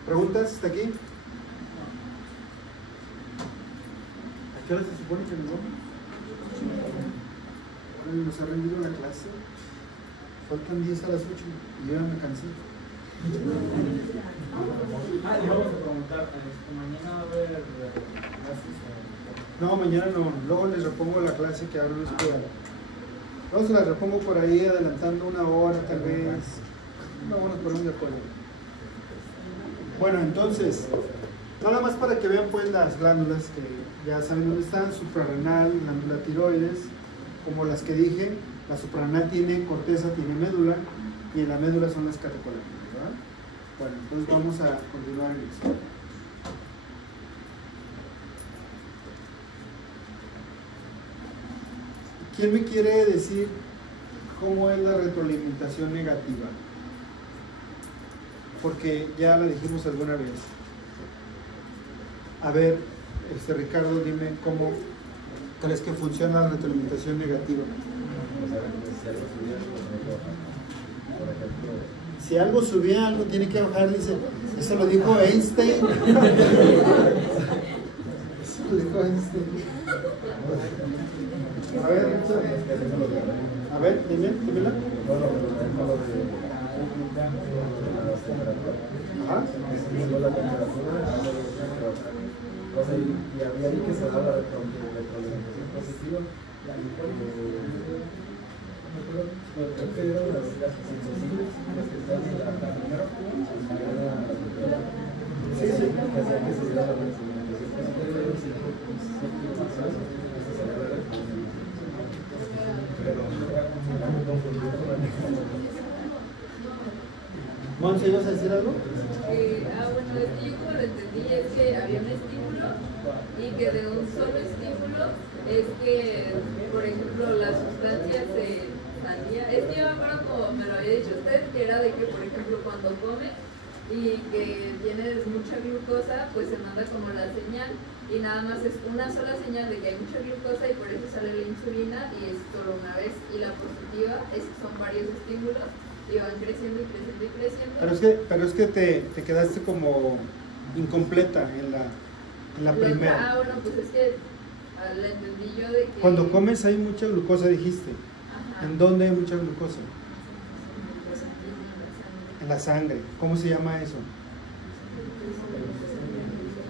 ¿Preguntas hasta aquí? ¿A qué hora se supone que nos vamos? Ahora nos ha rendido la clase. Faltan 10 a las 8 y yo ya me cansé. Le vamos a preguntar, mañana va a haber clases. No, mañana no. Luego les repongo la clase que ahora no es cuidado. Luego se la repongo por ahí adelantando una hora tal vez. No, nos ponemos de acuerdo. Bueno, entonces, nada más para que vean pues las glándulas que ya saben dónde están: suprarrenal, glándula tiroides, como las que dije. La suprarrenal tiene corteza, tiene médula, y en la médula son las catecolaminas, ¿verdad? Bueno, entonces vamos a continuar en esto. ¿Quién me quiere decir cómo es la retroalimentación negativa? Porque ya la dijimos alguna vez. A ver, Ricardo, dime cómo crees que funciona la retroalimentación negativa. Si algo subía, algo tiene que bajar, dice. Eso lo dijo Einstein. Eso lo dijo Einstein. A ver, dímela. Ajá. Y había ahí que se da la retroalimentación positiva. Creo que eran las sensibles, las que están en la primera. Sí, que hacía que se diera la retroalimentación positiva. Pero me confundió con la negativa. Monse, ¿ibas a decir algo? Bueno, es que yo como lo entendí es que había un estímulo y que de un solo estímulo es que, por ejemplo, la sustancia se salía. Es que yo me acuerdo como me lo había dicho usted, que era de que, por ejemplo, cuando come y que tienes mucha glucosa, pues se manda como la señal y nada más es una sola señal de que hay mucha glucosa y por eso sale la insulina y es solo una vez. Y la positiva es que son varios estímulos y van creciendo y creciendo y creciendo. Pero es que te quedaste como incompleta en la primera. Bueno, pues es que la entendí yo de que... Cuando comes hay mucha glucosa, dijiste. Ajá. ¿En dónde hay mucha glucosa? En la sangre. ¿Cómo se llama eso?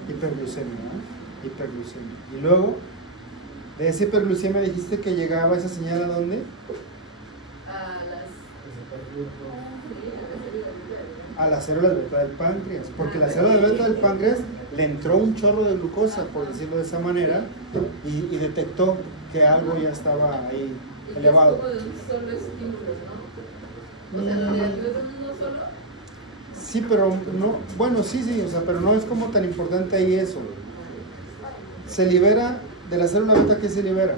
Hiperglucemia, ¿no? Hiperglucemia. Y luego, de esa hiperglucemia dijiste que llegaba esa señal ¿a dónde? A las células beta del páncreas, porque la célula beta del páncreas le entró un chorro de glucosa, por decirlo de esa manera, y detectó que algo ya estaba ahí elevado. Es como de un solo estímulo, ¿no? O sea, ¿lo negativo es uno solo? Sí, pero no, bueno, sí, o sea, pero no es como tan importante ahí eso. Se libera de la célula beta, ¿qué se libera?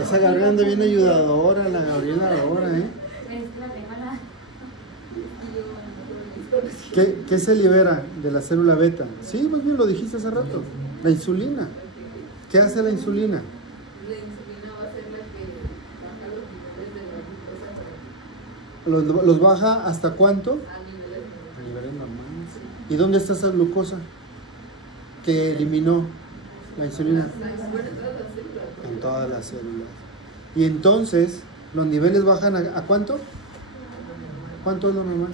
Esa Gabriela anda bien ayudadora, la Gabriela ahora, ¿eh? ¿Qué se libera de la célula beta? Sí, muy bien, lo dijiste hace rato. La insulina. ¿Qué hace la insulina? La insulina va a ser la que baja los niveles de la glucosa. ¿Los baja hasta cuánto? A niveles normales. ¿Y dónde está esa glucosa que eliminó la insulina? En todas las células. Y entonces, ¿los niveles bajan a cuánto? ¿Cuánto es lo normal?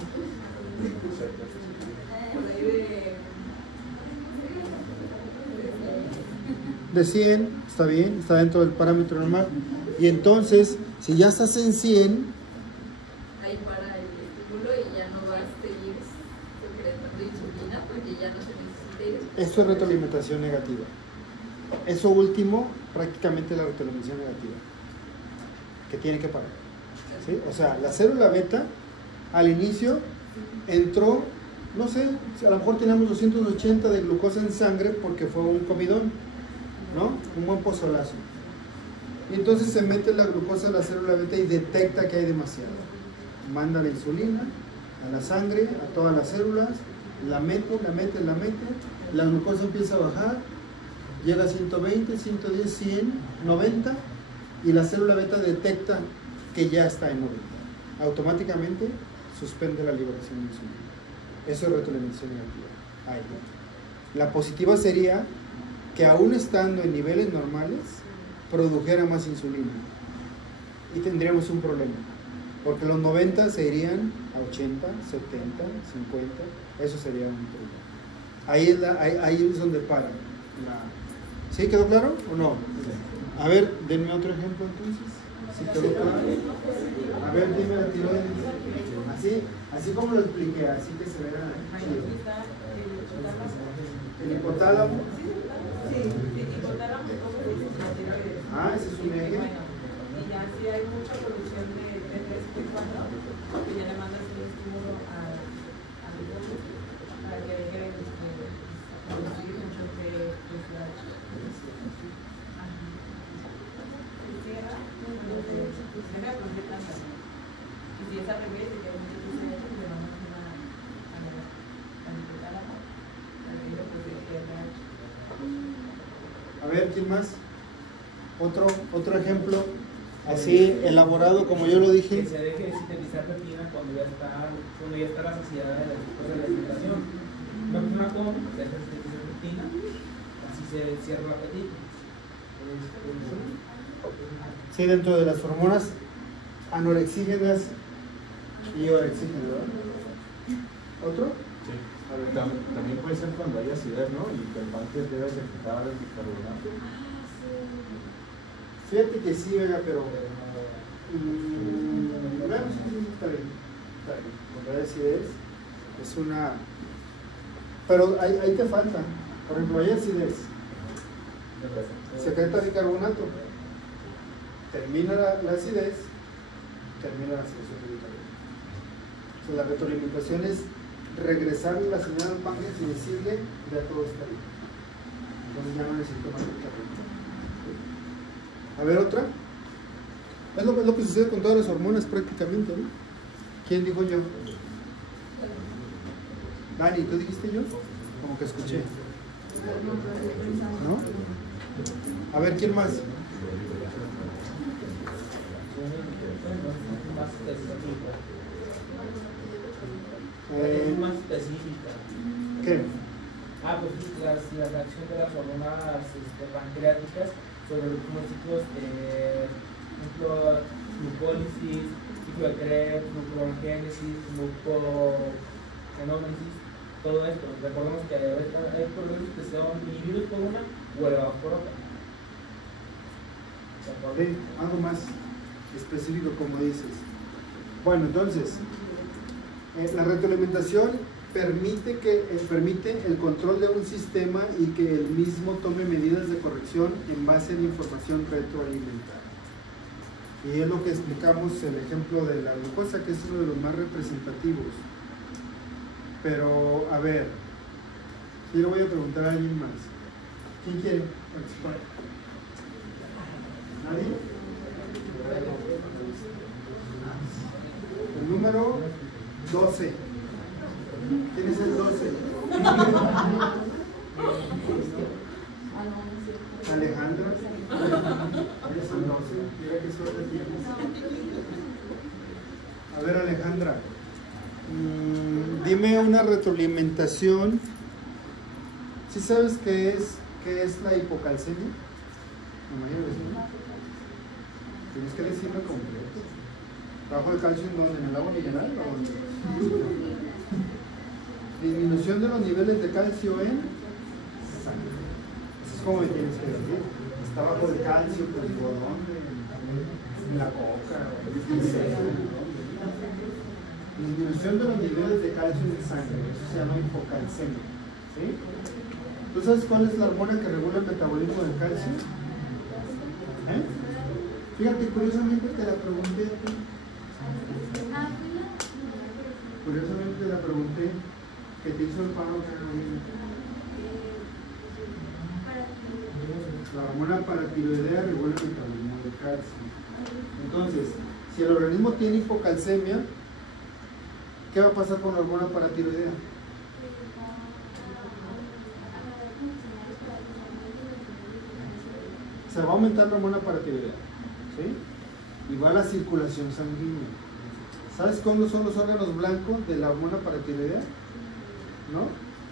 De 100, está bien, está dentro del parámetro normal. Y entonces, si ya estás en 100, ahí para el estímulo y ya no va a seguir secretando insulina porque ya no se necesita. esto es retroalimentación negativa. Eso último, prácticamente la retroalimentación negativa, que tiene que parar. ¿Sí? O sea, la célula beta al inicio entró no sé, a lo mejor tenemos 280 de glucosa en sangre porque fue un comidón, ¿no? Un buen pozolazo. Y entonces se mete la glucosa a la célula beta y detecta que hay demasiado. Manda la insulina a la sangre, a todas las células, la mete, la glucosa empieza a bajar, llega a 120, 110, 100, 90 y la célula beta detecta que ya está en 90. Automáticamente suspende la liberación de insulina. Eso es retroalimentación negativa. Ahí. La positiva sería que aún estando en niveles normales, produjera más insulina. Y tendríamos un problema. Porque los 90 se irían a 80, 70, 50. Eso sería un problema. Ahí es donde para. ¿Sí quedó claro o no? A ver, denme otro ejemplo entonces. ¿Sí quedó claro? A ver, dime la tiroides. Así como lo expliqué, así que se vea chido. ¿El hipotálamo? Sí, el hipotálamo, ¿cómo se dice? La tiroides. Ah, ese es un eje. Bueno, y ya si hay mucha producción de T3, T4, que ya le mandas un estímulo al hipotálamo para que deje de producir mucho TSH. Se cierra, se cierra con tanta. Y si es al revés, que hay mucho TSH, le mandas una al hipotálamo para que deje de producir TSH. A ver, ¿quién más? Otro ejemplo así elaborado como yo lo dije. Que se deje de sintetizar peptina cuando ya está la saciedad de la alimentación. Una persona come, se deja de sintetizar peptina, así se cierra el apetito. Sí, dentro de las hormonas anorexígenas y orexígenas, ¿verdad? ¿Otro? Sí. También puede ser cuando hay acidez, ¿no? Y que el páncreas debe secretar el bicarbonato. Fíjate que sí, oiga, pero bueno, sí, está bien. Cuando hay acidez es una... Pero ahí te falta. Por ejemplo, hay acidez. Secreta bicarbonato. Termina la acidez, termina la secreción de bicarbonato. O sea, la retroalimentación es regresarle la señal al páncreas y decirle ya todo está bien. Entonces ya no necesito más bicarbonato. A ver, otra. Es lo que sucede con todas las hormonas prácticamente, ¿no? ¿Quién dijo yo? Dani, ¿tú dijiste yo? Como que escuché. ¿No? A ver, ¿quién más? Más específica. ¿Qué? Pues la reacción de las hormonas pancreáticas sobre los ciclos, por ejemplo, glucólisis, ciclo de Krebs, gluconeogénesis, glucogenómesis, todo esto. Recordemos que hay procesos que son inhibidos por una o elevados por otra. Sí, algo más específico como dices. Bueno, entonces, la retroalimentación permite el control de un sistema y que el mismo tome medidas de corrección en base a la información retroalimentaria. Y es lo que explicamos el ejemplo de la glucosa, que es uno de los más representativos. Pero, a ver, yo le voy a preguntar a alguien más. ¿Quién quiere participar? ¿Nadie? El número 12. ¿Quién es el 12? Alejandra. Eres el 12. Mira qué suerte tienes. A ver, Alejandra. Dime una retroalimentación. ¿Sí sabes qué es la hipocalcemia? La mayoría de veces. Tienes que decirme completo. ¿Bajo de calcio en dónde? ¿En el agua mineral o dónde? Disminución de los niveles de calcio en sangre. Eso es como me tienes que decir. Está bajo de calcio, pero ¿dónde? En la coca. Disminución de los niveles de calcio en sangre. Eso se llama hipocalcemia. ¿Sí? ¿Tú sabes cuál es la hormona que regula el metabolismo del calcio? Fíjate, curiosamente te la pregunté a ti. Curiosamente te la pregunté. que te hizo el paro, Carolina? La hormona paratiroidea regula el metabolismo de calcio. Entonces, si el organismo tiene hipocalcemia, ¿qué va a pasar con la hormona paratiroidea? Se va a aumentar la hormona paratiroidea, ¿sí? Y va a la circulación sanguínea. ¿Sabes cómo son los órganos blancos de la hormona paratiroidea? ¿No?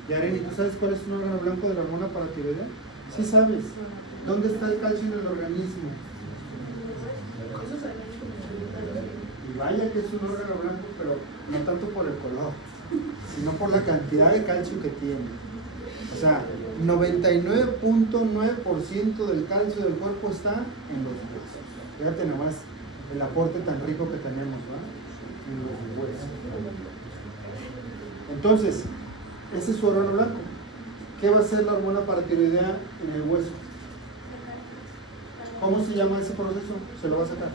Yareni, ¿tú sabes cuál es un órgano blanco de la hormona paratiroidea? Sí sabes. ¿Dónde está el calcio en el organismo? Y vaya que es un órgano blanco, pero no tanto por el color, sino por la cantidad de calcio que tiene. O sea, 99.9% del calcio del cuerpo está en los huesos. Fíjate nomás el aporte tan rico que tenemos, ¿no? En los huesos. Entonces, ese es su órgano blanco. ¿Qué va a hacer la hormona paratiroidea en el hueso? ¿Cómo se llama ese proceso? Se lo va a sacar.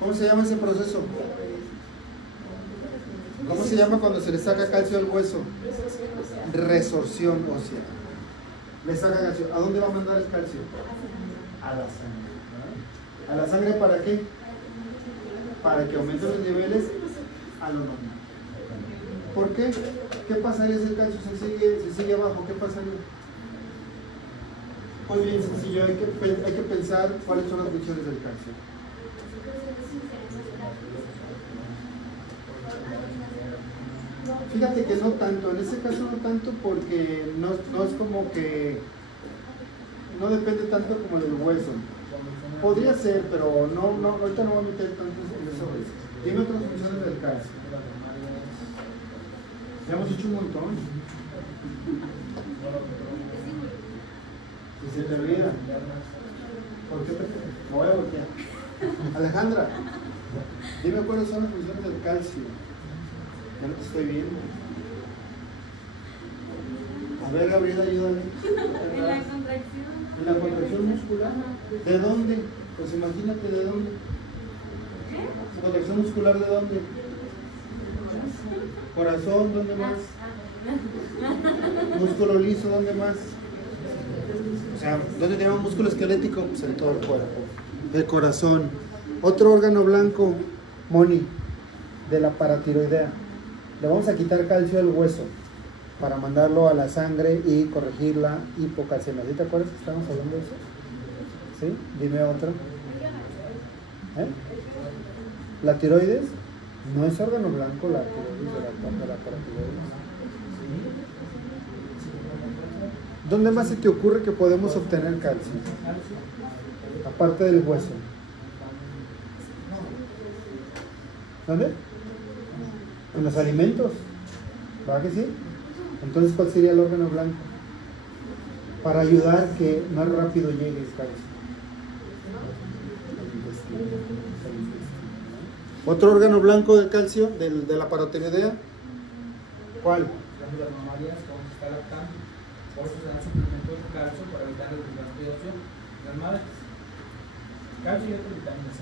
¿Cómo se llama ese proceso? ¿Cómo se llama cuando se le saca calcio al hueso? Resorción ósea. Le saca calcio. ¿A dónde va a mandar el calcio? A la sangre. ¿A la sangre para qué? Para que aumenten los niveles a lo normal. ¿Por qué? ¿Qué pasaría si el calcio se sigue abajo? ¿Qué pasaría? Pues bien sencillo, hay que pensar cuáles son las funciones del calcio. Fíjate que no tanto, en ese caso no tanto porque no es como que no depende tanto como del hueso. Podría ser, pero no, ahorita no voy a meter tanto en eso. Dime otras funciones del calcio. Ya hemos hecho un montón. Y se te olvida. ¿Por qué me voy a voltear? Alejandra, dime cuáles son las funciones del calcio. Ya no te estoy viendo. A ver, Gabriela, ayúdame. En la contracción. En la contracción muscular. ¿De dónde? Pues imagínate de dónde. ¿Contracción muscular de dónde? Corazón, ¿dónde más? Músculo liso, ¿dónde más? O sea, ¿dónde tenemos músculo esquelético? Pues en todo el cuerpo. El corazón. Otro órgano blanco, Moni, de la paratiroidea. Le vamos a quitar calcio al hueso para mandarlo a la sangre y corregir la hipocalcemia. ¿Sí te acuerdas que estábamos hablando de eso? ¿Sí? Dime otro. ¿La tiroides? No es órgano blanco la tiroides de la paratiroides. ¿Dónde más se te ocurre que podemos obtener calcio? Aparte del hueso. ¿Dónde? En los alimentos. ¿Verdad que sí? Entonces, ¿cuál sería el órgano blanco? Para ayudar que más rápido llegue el calcio. ¿Otro órgano blanco del calcio, de la paratiroidea? ¿Cuál? Las mamarias, cuando se está lactando, por eso se dan suplementos de calcio para evitar el desgaste óseo de las madres. Calcio y otras vitaminas.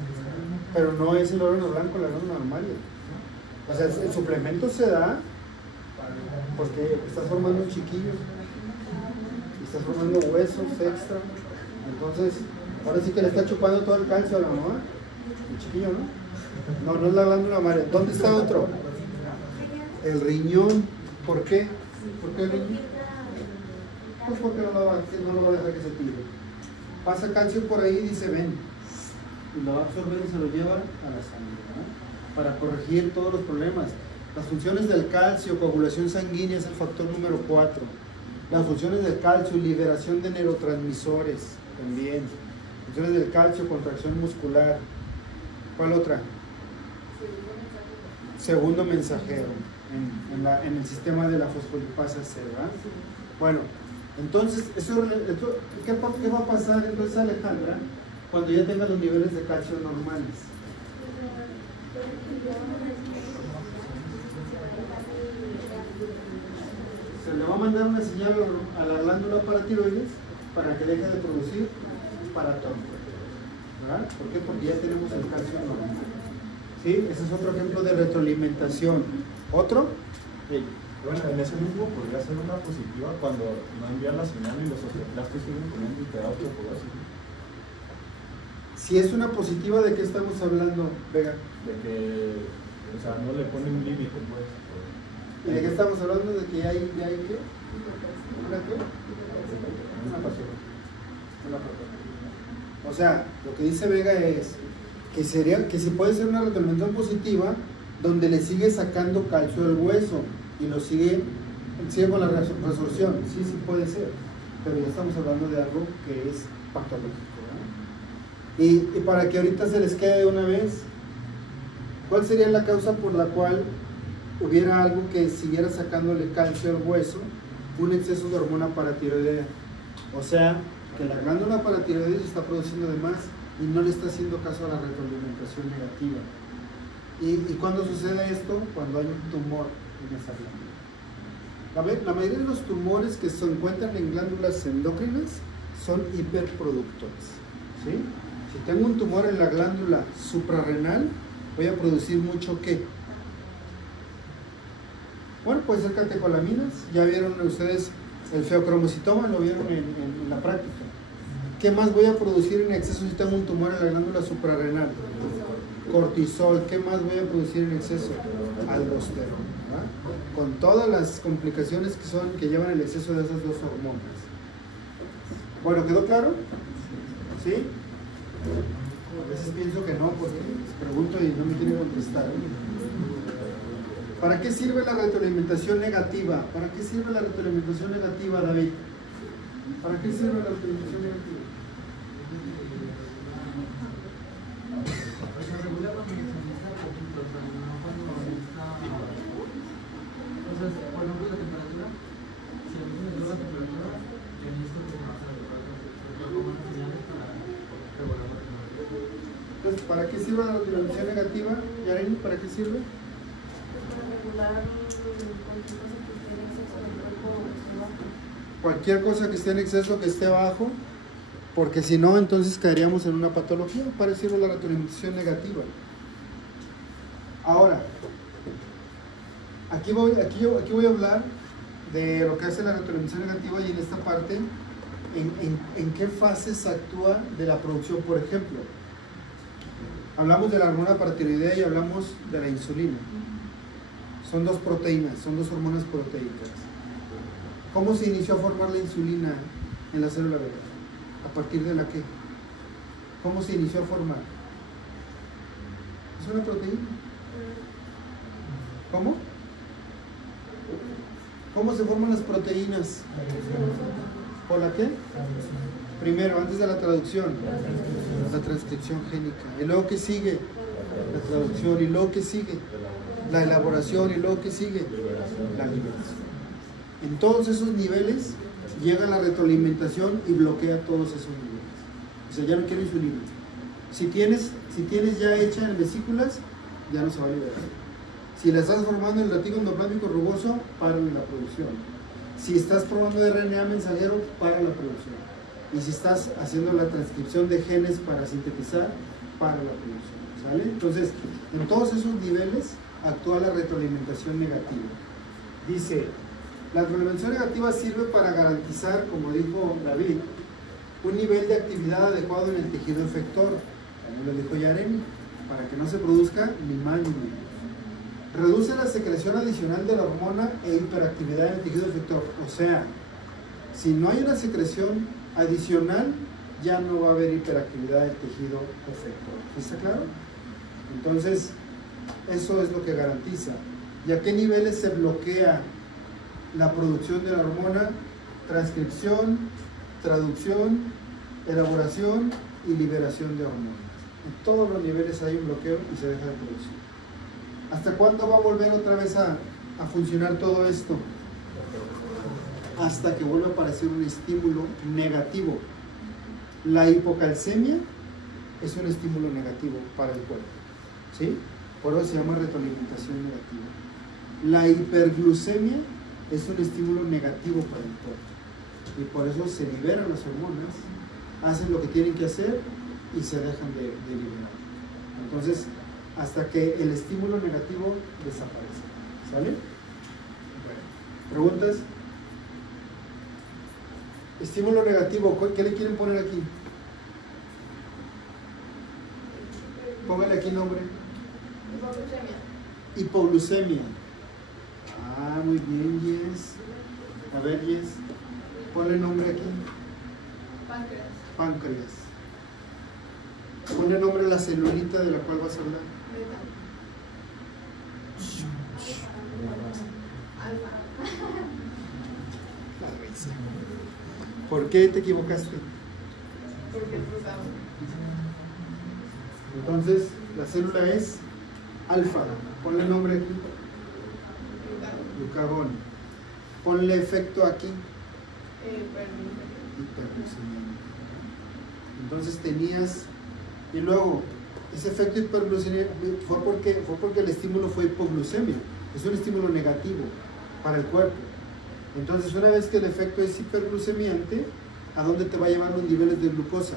Pero no es el órgano blanco, la órgano mamaria. O sea, el suplemento se da porque estás formando un chiquillo y estás formando huesos extra. Entonces, ahora sí que le está chupando todo el calcio a la mamá. El chiquillo, ¿no? No es la glándula mamaria. ¿Dónde está otro? El riñón. ¿Por qué? ¿Por qué el riñón? Pues porque no lo va a dejar que se tire. Pasa calcio por ahí y dice ven. Y lo va a absorber y se lo lleva a la sangre, ¿no? Para corregir todos los problemas. Las funciones del calcio, coagulación sanguínea es el factor número 4. Las funciones del calcio, liberación de neurotransmisores también. Funciones del calcio, contracción muscular. ¿Cuál otra? Segundo mensajero en el sistema de la fosfolipasa C, ¿verdad? Bueno, entonces, ¿qué va a pasar entonces, Alejandra, cuando ya tenga los niveles de calcio normales? Se le va a mandar una señal a la glándula paratiroides para que deje de producir paratón, ¿verdad? ¿Por qué? Porque ya tenemos el calcio normal. ¿Sí? Ese es otro ejemplo de retroalimentación. ¿Otro? Sí. Bueno, en ese mismo podría ser una positiva cuando no envían la señal y los osteoclastos siguen poniendo y te da osteoporosis. Si es una positiva, ¿de qué estamos hablando, Vega? De que, o sea, no le ponen un límite, pues. ¿Y de qué estamos hablando? ¿De que hay qué? ¿Una qué? Una pasión. O sea, lo que dice Vega es que sería que si puede ser una retroalimentación positiva donde le sigue sacando calcio del hueso y lo sigue con la resorción. Sí puede ser, pero ya estamos hablando de algo que es patológico, ¿no? Y para que ahorita se les quede de una vez, ¿cuál sería la causa por la cual hubiera algo que siguiera sacándole calcio al hueso? Un exceso de hormona paratiroidea. O sea, que la glándula paratiroidea se está produciendo de más y no le está haciendo caso a la retroalimentación negativa. ¿Y cuándo sucede esto? Cuando hay un tumor en esa glándula. La mayoría de los tumores que se encuentran en glándulas endócrinas son hiperproductores, ¿sí? Si tengo un tumor en la glándula suprarrenal, voy a producir mucho ¿qué? Bueno, puede ser catecolaminas. Ya vieron ustedes el feocromocitoma, lo vieron en la práctica. ¿Qué más voy a producir en exceso si tengo un tumor en la glándula suprarrenal? Cortisol. ¿Qué más voy a producir en exceso? Aldosterona, ¿verdad? Con todas las complicaciones que llevan el exceso de esas dos hormonas. Bueno, ¿quedó claro? ¿Sí? A veces pienso que no, porque les pregunto y no me quieren contestar. ¿Para qué sirve la retroalimentación negativa? ¿Para qué sirve la retroalimentación negativa, David? ¿Para qué sirve la retroalimentación negativa? Por ejemplo, la temperatura, si a mí me dio la temperatura, yo necesito que me baje la temperatura, pero como señales para regular la temperatura. Entonces, ¿para qué sirve la retroalimentación negativa? Yareni, ¿para qué sirve? Para regular Cualquier cosa que esté en exceso que esté bajo, porque si no, entonces caeríamos en una patología. Para eso sirve la retroalimentación negativa. Ahora, aquí voy a hablar de lo que hace la retroalimentación negativa y en esta parte, en qué fases actúa de la producción. Por ejemplo, hablamos de la hormona paratiroidea y hablamos de la insulina. Son dos proteínas, son dos hormonas proteicas. ¿Cómo se inició a formar la insulina en la célula beta? ¿A partir de la qué? ¿Cómo se inició a formar? ¿Es una proteína? ¿Cómo? ¿Cómo se forman las proteínas? ¿Por la qué? Primero, antes de la traducción, la transcripción génica. ¿Y luego qué sigue? La traducción. ¿Y luego qué sigue? La elaboración. ¿Y luego qué sigue? La liberación. En todos esos niveles llega la retroalimentación y bloquea todos esos niveles. O sea, ya no quiero insulina. Si tienes ya hecha en vesículas, ya no se va a liberar. Si la estás formando en el latido endoplámico rugoso, para la producción. Si estás probando RNA mensajero, para la producción. Y si estás haciendo la transcripción de genes para sintetizar, para la producción. ¿Sale? Entonces, en todos esos niveles actúa la retroalimentación negativa. Dice, la retroalimentación negativa sirve para garantizar, como dijo David, un nivel de actividad adecuado en el tejido efector, como lo dijo Yareni, para que no se produzca ni más ni menos. Reduce la secreción adicional de la hormona e hiperactividad en el tejido efector. O sea, si no hay una secreción adicional, ya no va a haber hiperactividad del tejido efector. ¿Está claro? Entonces, eso es lo que garantiza. ¿Y a qué niveles se bloquea la producción de la hormona? Transcripción, traducción, elaboración y liberación de hormonas. En todos los niveles hay un bloqueo y se deja de producir. ¿Hasta cuándo va a volver otra vez a funcionar todo esto? Hasta que vuelva a aparecer un estímulo negativo. La hipocalcemia es un estímulo negativo para el cuerpo, ¿sí? Por eso se llama retroalimentación negativa. La hiperglucemia es un estímulo negativo para el cuerpo y por eso se liberan las hormonas, hacen lo que tienen que hacer y se dejan de liberar. Entonces, hasta que el estímulo negativo desaparece. ¿Sale? Bueno. ¿Preguntas? Estímulo negativo, ¿qué le quieren poner aquí? Póngale aquí nombre. Hipoglucemia. Ah, muy bien, Yes. A ver, Yes. Ponle nombre aquí. Páncreas. Ponle nombre a la celulita de la cual vas a hablar. La risa. ¿Por qué te equivocaste? Porque frutamos. Entonces, la célula es alfa. Ponle nombre aquí. Glucagón. Ponle efecto aquí. Hiperglucemia. Entonces tenías, y luego ese efecto hiperglucemia fue porque el estímulo fue hipoglucemia. Es un estímulo negativo para el cuerpo. Entonces, una vez que el efecto es hiperglucemiante, ¿a dónde te va a llevar los niveles de glucosa?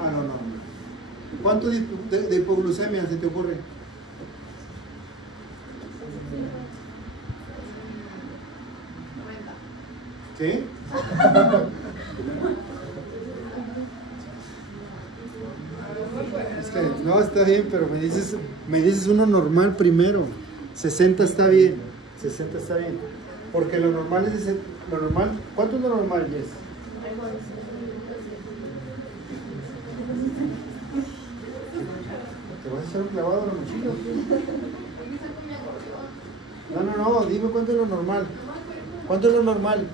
Ah, no. ¿Cuánto de hipoglucemia se te ocurre? ¿Sí? Es que, no, está bien, pero me dices uno normal primero. 60 está bien. 60 está bien. Porque lo normal es lo normal. ¿Cuánto es lo normal, Jess? ¿Te vas a echar un clavado a la mochila? No, dime cuánto es lo normal. ¿Cuánto es lo normal?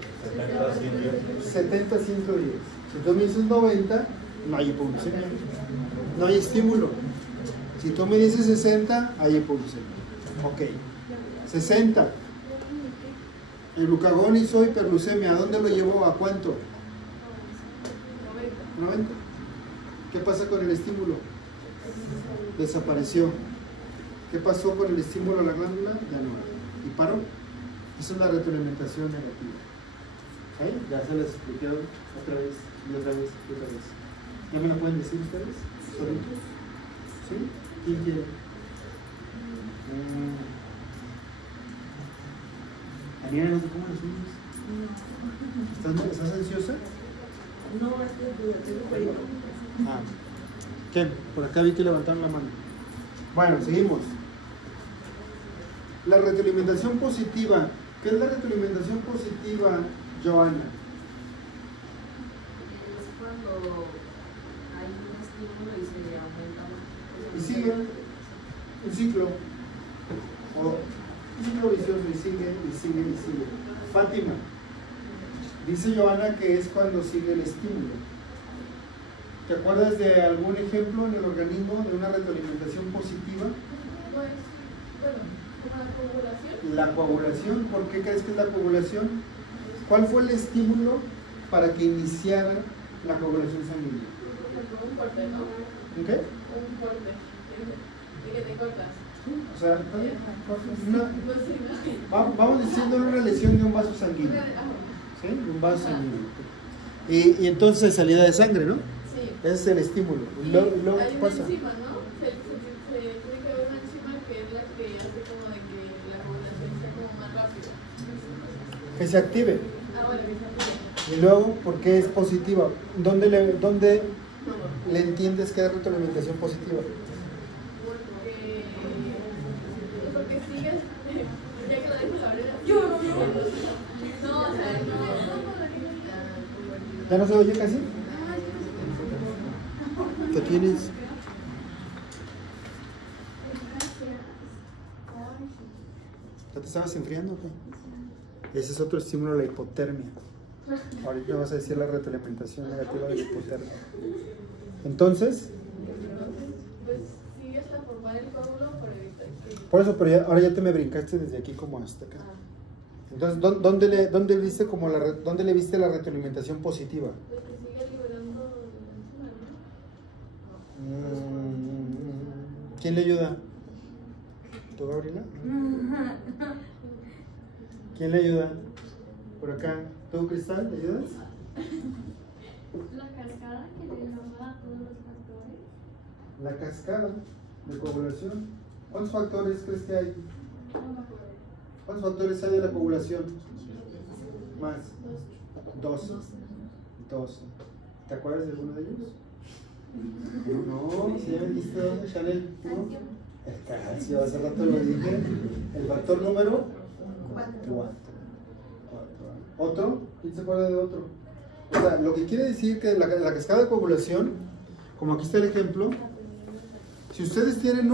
70, 110. Si tú me dices 90, no hay hipoglucemia. No hay estímulo. Si tú me dices 60, hay hipoglucemia. Ok. 60. El glucagón hizo hiperglucemia. ¿A dónde lo llevó? ¿A cuánto? 90. ¿Qué pasa con el estímulo? Desapareció. ¿Qué pasó con el estímulo a la glándula? Ya no. ¿Y paró? Esa es la retroalimentación negativa. ¿Sí? Ya se les expliqué otra vez, y otra vez, y otra vez. ¿Ya me lo pueden decir ustedes? ¿Solitos? ¿Sí? ¿Quién quiere? Daniela, ¿no te comen los uñas? ¿Estás ansiosa? No, es que tengo perito. Ah. ¿Quién? Por acá vi que levantaron la mano. Bueno, seguimos. La retroalimentación positiva. ¿Qué es la retroalimentación positiva, Joana? Es cuando hay un estímulo y se aumenta más. Y sigue un ciclo. O un ciclo vicioso y sigue. Fátima. Dice Joana que es cuando sigue el estímulo. ¿Te acuerdas de algún ejemplo en el organismo de una retroalimentación positiva? Pues, bueno, como la coagulación. La coagulación. ¿Por qué crees que es la coagulación? ¿Cuál fue el estímulo para que iniciara la coagulación sanguínea? Un corte, ¿no? ¿Un qué? Un corte. De que te cortas. O sea, No sé, no. vamos diciendo una lesión de un vaso sanguíneo. ¿Sí? Un vaso sanguíneo. Y entonces salida de sangre, ¿no? Sí. Ese es el estímulo. Y Luego, hay ¿qué una pasa? enzima, ¿no? Se tiene que haber una enzima que es la que hace como de que la coagulación sea como más rápida. Que se active. Ah, bueno, que se active. Y luego, ¿por qué es positiva? ¿Dónde le entiendes que es retroalimentación positiva? Porque sigues, ya que lo dejo la verdad. No, o sea, no. ¿Ya no se oye casi? ¿Qué tienes? ¿Ya te estabas enfriando o qué? Ese es otro estímulo, la hipotermia. Ahorita vas a decir la retroalimentación negativa de la hipotermia. Entonces, Pues sigue hasta formar el coágulo para evitar que. por eso, pero ahora ya te me brincaste desde aquí como hasta acá. Entonces, ¿dónde le viste dónde le viste la retroalimentación positiva? Pues que sigue liberando la enzima, ¿no? ¿Quién le ayuda? ¿Tú, Gabriela? ¿Quién le ayuda? Por acá. ¿Tú, Cristal, le ayudas? La cascada que le nombra a todos los factores. La cascada de coagulación. ¿Cuántos factores crees que hay? ¿Cuántos factores hay de la coagulación? Más. 12. ¿Te acuerdas de alguno de ellos? No, si ya me diste dónde, Chanel. ¿No? El calcio, hace rato lo dije. El factor número 4. ¿Otro? ¿Quién se acuerda de otro? O sea, lo que quiere decir que la cascada de coagulación, como aquí está el ejemplo, si ustedes tienen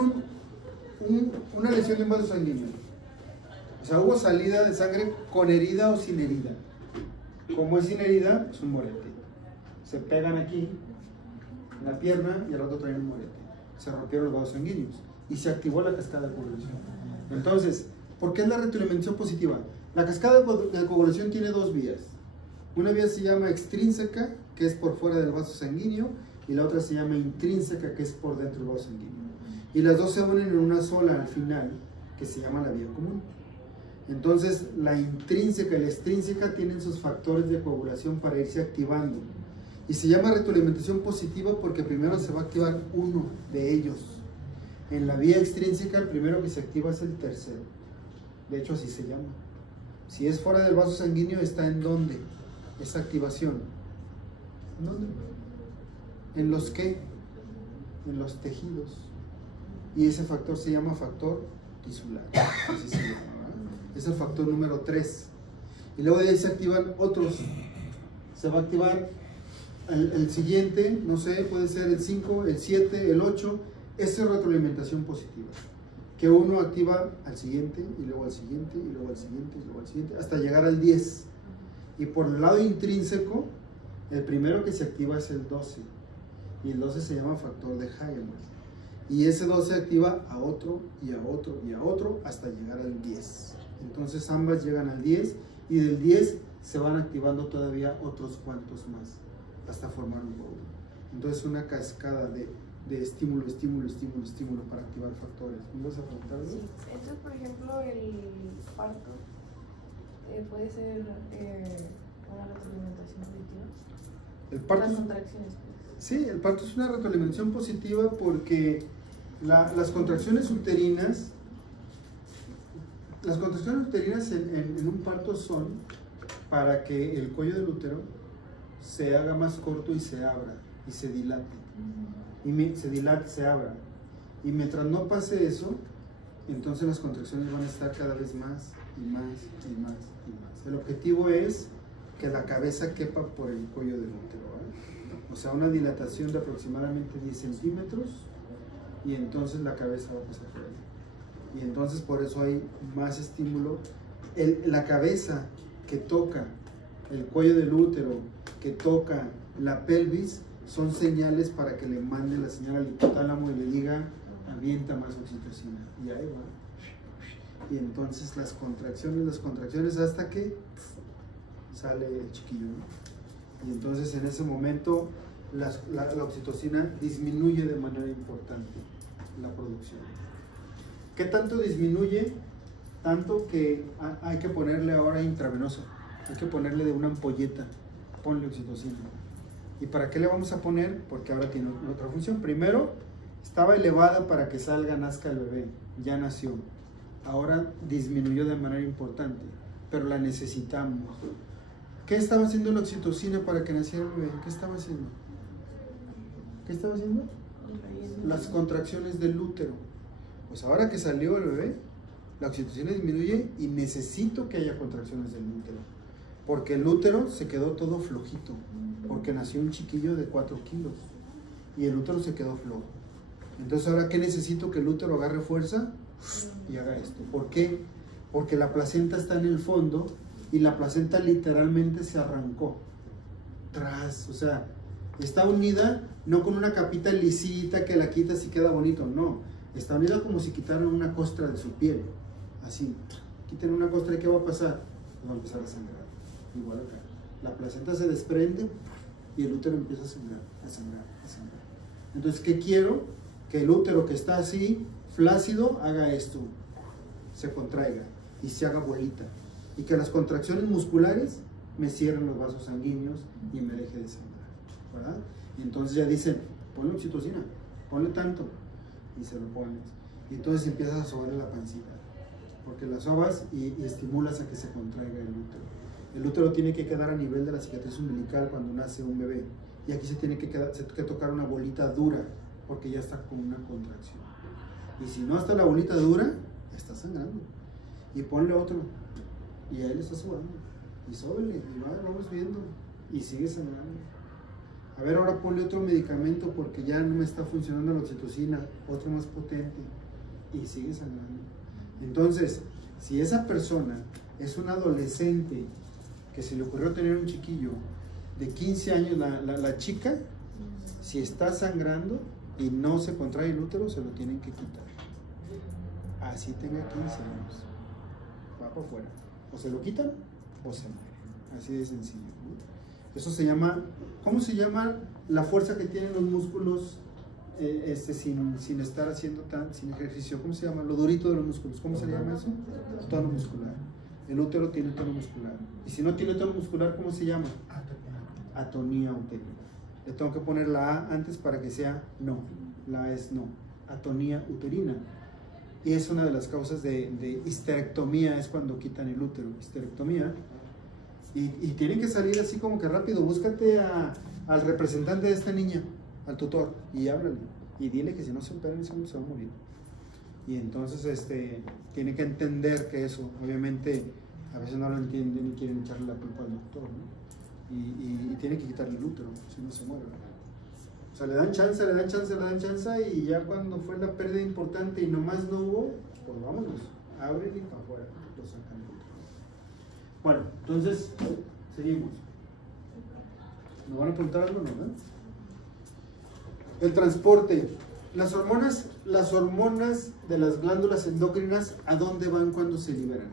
una lesión de un vaso sanguíneo, o sea, hubo salida de sangre con herida o sin herida. Como es sin herida, es un morete. Se pegan aquí, en la pierna, y al rato traen un morete. Se rompieron los vasos sanguíneos y se activó la cascada de coagulación. Entonces, ¿por qué es la retroalimentación positiva? La cascada de coagulación tiene dos vías. Una vía se llama extrínseca, que es por fuera del vaso sanguíneo, y la otra se llama intrínseca, que es por dentro del vaso sanguíneo. Y las dos se unen en una sola al final, que se llama la vía común. Entonces, la intrínseca y la extrínseca tienen sus factores de coagulación para irse activando. Y se llama retroalimentación positiva porque primero se va a activar uno de ellos. En la vía extrínseca, el primero que se activa es el tercero. De hecho, así se llama. Si es fuera del vaso sanguíneo, ¿está en dónde? Esa activación. ¿En dónde? ¿En los qué? En los tejidos. Y ese factor se llama factor tisular. Así se llama, ¿verdad? Es el factor número 3. Y luego de ahí se activan otros. Se va a activar el siguiente, no sé, puede ser el 5, el 7, el 8. Esa es retroalimentación positiva. Que uno activa al siguiente, y luego al siguiente, y luego al siguiente, y luego al siguiente, hasta llegar al 10. Y por el lado intrínseco, el primero que se activa es el 12. Y el 12 se llama factor de Hageman. Y ese 12 activa a otro, y a otro, y a otro, hasta llegar al 10. Entonces ambas llegan al 10, y del 10 se van activando todavía otros cuantos más, hasta formar un coágulo. Entonces una cascada de estímulo, estímulo, estímulo, estímulo para activar factores. ¿Me vas a preguntar algo? Sí, entonces por ejemplo el parto puede ser una retroalimentación positiva. El parto, las contracciones, pues. Sí, el parto es una retroalimentación positiva porque las contracciones uterinas en un parto son para que el cuello del útero se haga más corto y se abra y se dilate. Se abra. Y mientras no pase eso, entonces las contracciones van a estar cada vez más y más y más y más. El objetivo es que la cabeza quepa por el cuello del útero, ¿vale? O sea, una dilatación de aproximadamente 10 centímetros y entonces la cabeza va a pasar por ahí. Y entonces por eso hay más estímulo. La cabeza que toca el cuello del útero, que toca la pelvis, son señales para que le mande la señal al hipotálamo y le diga, avienta más oxitocina. Y ahí va. Y entonces las contracciones hasta que sale el chiquillo, ¿no? Y entonces en ese momento la oxitocina disminuye de manera importante la producción. ¿Qué tanto disminuye? Tanto que hay que ponerle ahora intravenoso. Hay que ponerle de una ampolleta. Ponle oxitocina. ¿Y para qué le vamos a poner? Porque ahora tiene otra función. Primero, estaba elevada para que nazca el bebé. Ya nació. Ahora disminuyó de manera importante, pero la necesitamos. ¿Qué estaba haciendo la oxitocina para que naciera el bebé? ¿Qué estaba haciendo? ¿Qué estaba haciendo? Las contracciones del útero. Pues ahora que salió el bebé, la oxitocina disminuye y necesito que haya contracciones del útero. Porque el útero se quedó todo flojito, porque nació un chiquillo de 4 kilos y el útero se quedó flojo. Entonces, ¿ahora qué necesito? Que el útero agarre fuerza y haga esto. ¿Por qué? Porque la placenta está en el fondo y la placenta literalmente se arrancó. O sea, está unida no con una capita lisita que la quitas y queda bonito, no. Está unida como si quitaran una costra de su piel. Así, quiten una costra y ¿qué va a pasar? Va a empezar a sangrar. Igual acá. La placenta se desprende y el útero empieza a sangrar, a sangrar, a sangrar. Entonces, ¿qué quiero? Que el útero que está así, flácido, haga esto. Se contraiga y se haga bolita. Y que las contracciones musculares me cierren los vasos sanguíneos y me deje de sangrar, ¿verdad? Y entonces ya dicen, ponle oxitocina, ponle tanto. Y se lo pones. Y entonces empiezas a sobarle la pancita. porque la sobas y estimulas a que se contraiga el útero. El útero tiene que quedar a nivel de la cicatriz umbilical cuando nace un bebé, y aquí se tiene que tocar una bolita dura, porque ya está con una contracción. Y si no está la bolita dura, está sangrando. Y ponle otro, y ahí le está sobrando. Y sóbele, y vamos viendo, y sigue sangrando. A ver, ahora ponle otro medicamento porque ya no me está funcionando la oxitocina, otro más potente, y sigue sangrando. Entonces, si esa persona es un adolescente que se le ocurrió tener un chiquillo de 15 años, la chica, si está sangrando y no se contrae el útero, se lo tienen que quitar. Así tenga 15 años. Va para afuera. O se lo quitan o se muere. Así de sencillo, ¿no? Eso se llama, ¿cómo se llama la fuerza que tienen los músculos sin estar haciendo sin ejercicio? ¿Cómo se llama? Lo durito de los músculos. ¿Cómo se llama eso? Tono muscular. El útero tiene tono muscular. Y si no tiene tono muscular, ¿cómo se llama? Atonía uterina. Le tengo que poner la A antes para que sea no. La A es no. Atonía uterina. Y es una de las causas de histerectomía, es cuando quitan el útero. Histerectomía. Y tienen que salir así como que rápido. Búscate al representante de esta niña, al tutor, y háblale. Y dile que si no se opera en ese momento se va a morir. Y entonces tiene que entender que eso, obviamente, a veces no lo entienden y quieren echarle la culpa al doctor, ¿no? Y tiene que quitarle el útero, si no se muere, ¿verdad? O sea, le dan chance, y ya cuando fue la pérdida importante y nomás no hubo, pues vámonos, abren y para afuera, lo sacan el útero. Bueno, entonces, seguimos. ¿Nos van a preguntar algo, no? El transporte. Las hormonas de las glándulas endocrinas, ¿a dónde van cuando se liberan?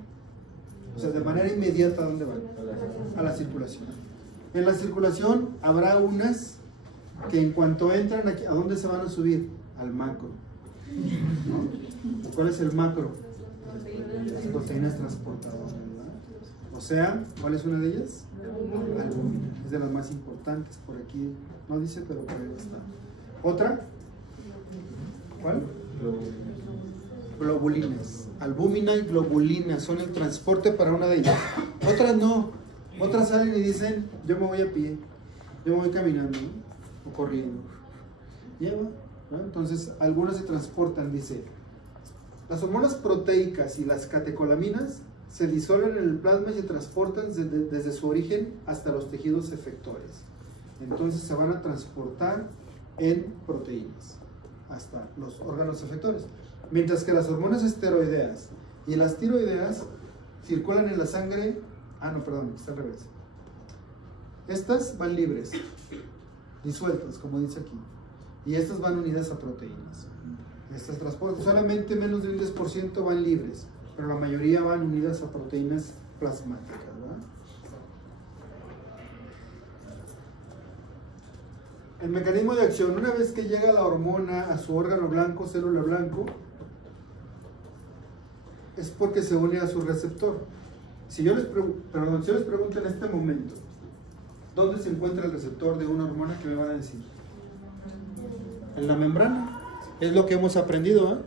O sea, de manera inmediata, ¿a dónde van? A la circulación. En la circulación habrá unas que en cuanto entran aquí, ¿a dónde se van a subir? Al macro, ¿no? ¿Cuál es el macro? Las proteínas transportadoras, ¿verdad? O sea, ¿cuál es una de ellas? Albúmina. Es de las más importantes. Por aquí no dice, pero por ahí está. ¿Otra? ¿Cuál? Globulinas. Albúmina y globulina son el transporte para una de ellas. Otras no. Otras salen y dicen, yo me voy a pie, yo me voy caminando, ¿no? O corriendo. Lleva, ¿no? Entonces, algunas se transportan, dice. Las hormonas proteicas y las catecolaminas se disuelven en el plasma y se transportan desde su origen hasta los tejidos efectores. Entonces se van a transportar en proteínas hasta los órganos efectores. Mientras que las hormonas esteroideas y las tiroideas circulan en la sangre. Ah, no, perdón, está al revés. Estas van libres, disueltas, como dice aquí. Y estas van unidas a proteínas. Estas transportan, solamente menos de un 10% van libres, pero la mayoría van unidas a proteínas plasmáticas, ¿verdad? El mecanismo de acción, una vez que llega la hormona a su órgano blanco, célula blanco, es porque se une a su receptor. Si yo les pregunto en este momento, ¿dónde se encuentra el receptor de una hormona? ¿Qué me van a decir? En la membrana. Es lo que hemos aprendido, ¿eh?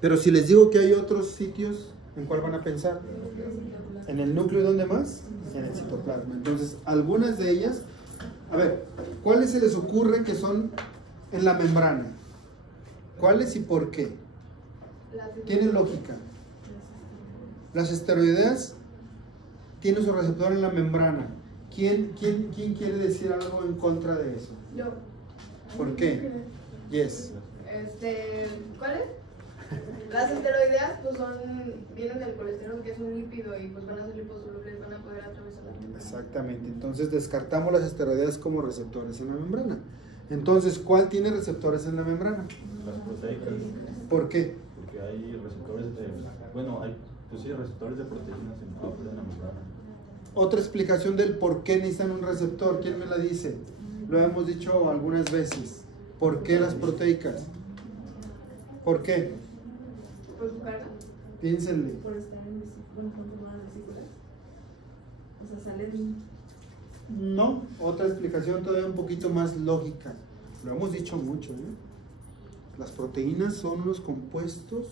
Pero si les digo que hay otros sitios, ¿en cuál van a pensar? ¿En el núcleo y dónde más? En el citoplasma. Entonces, algunas de ellas, a ver, ¿cuáles se les ocurre que son en la membrana? ¿Cuáles y por qué? Tiene lógica. Las esteroideas tienen su receptor en la membrana. ¿Quién quiere decir algo en contra de eso? Yo. ¿Por qué? Yes. ¿Cuáles? Las esteroideas pues vienen del colesterol, que es un lípido, y pues van a ser liposolubles, van a poder atravesar la membrana. Exactamente. Entonces descartamos las esteroideas como receptores en la membrana. Entonces, ¿cuál tiene receptores en la membrana? Las proteicas. ¿Por qué? Porque hay receptores hay receptores de proteínas en la membrana. Otra explicación del por qué necesitan un receptor, ¿quién me la dice? Lo hemos dicho algunas veces. ¿Por qué las proteicas? ¿Por qué? Por su carga. Piénsenle. Por estar en vesículas. O sea, salen. No, otra explicación todavía un poquito más lógica. Lo hemos dicho mucho, ¿eh? Las proteínas son unos compuestos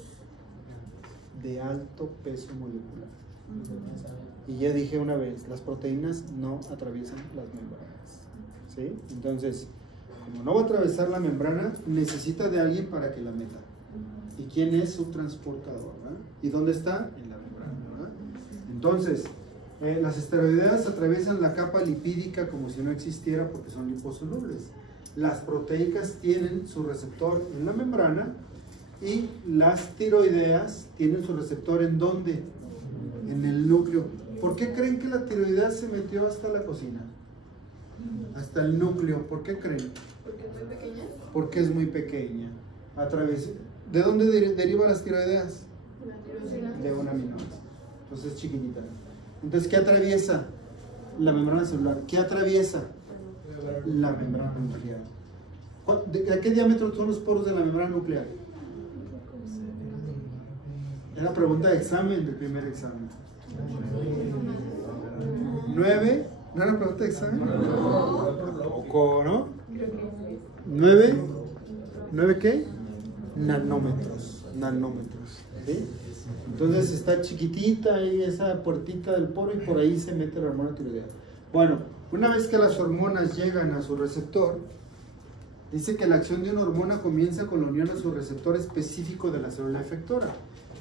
de alto peso molecular. Y ya dije una vez, las proteínas no atraviesan las membranas, ¿sí? Entonces, como no va a atravesar la membrana, necesita de alguien para que la meta. ¿Y quién es su transportador? ¿Verdad? ¿Y dónde está? En la membrana, ¿verdad? Entonces, las esteroideas atraviesan la capa lipídica como si no existiera porque son liposolubles. Las proteicas tienen su receptor en la membrana y las tiroideas tienen su receptor ¿en dónde? En el núcleo. ¿Por qué creen que la tiroidea se metió hasta la cocina? Hasta el núcleo. ¿Por qué creen? Porque es muy pequeña. Porque es muy pequeña. ¿De dónde derivan las tiroideas? La tirosina. De un aminoácido. Entonces es chiquitita. Entonces, ¿qué atraviesa? La membrana celular. ¿Qué atraviesa? La membrana nuclear. ¿A qué diámetro son los poros de la membrana nuclear? Era pregunta de examen, del primer examen. 9. ¿No era pregunta de examen? Poco, ¿no? 9. ¿9 qué? Nanómetros. ¿Sí? Entonces está chiquitita ahí esa puertita del poro y por ahí se mete la hormona tiroidea. Bueno, una vez que las hormonas llegan a su receptor, dice que la acción de una hormona comienza con la unión a su receptor específico de la célula efectora.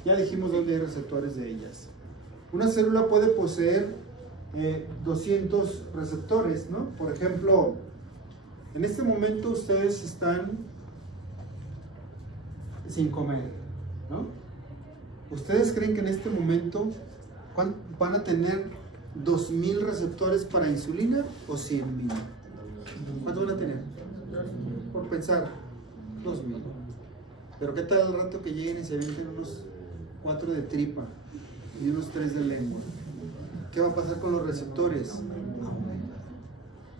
Ya dijimos dónde hay receptores de ellas. Una célula puede poseer 200 receptores, ¿no? Por ejemplo, en este momento ustedes están sin comer, ¿no? ¿Ustedes creen que en este momento van a tener 2000 receptores para insulina o 100,000? ¿Cuántos van a tener? Por pensar, 2000. Pero ¿qué tal el rato que lleguen y se venden unos 4 de tripa y unos 3 de lengua? ¿Qué va a pasar con los receptores? Aumenta.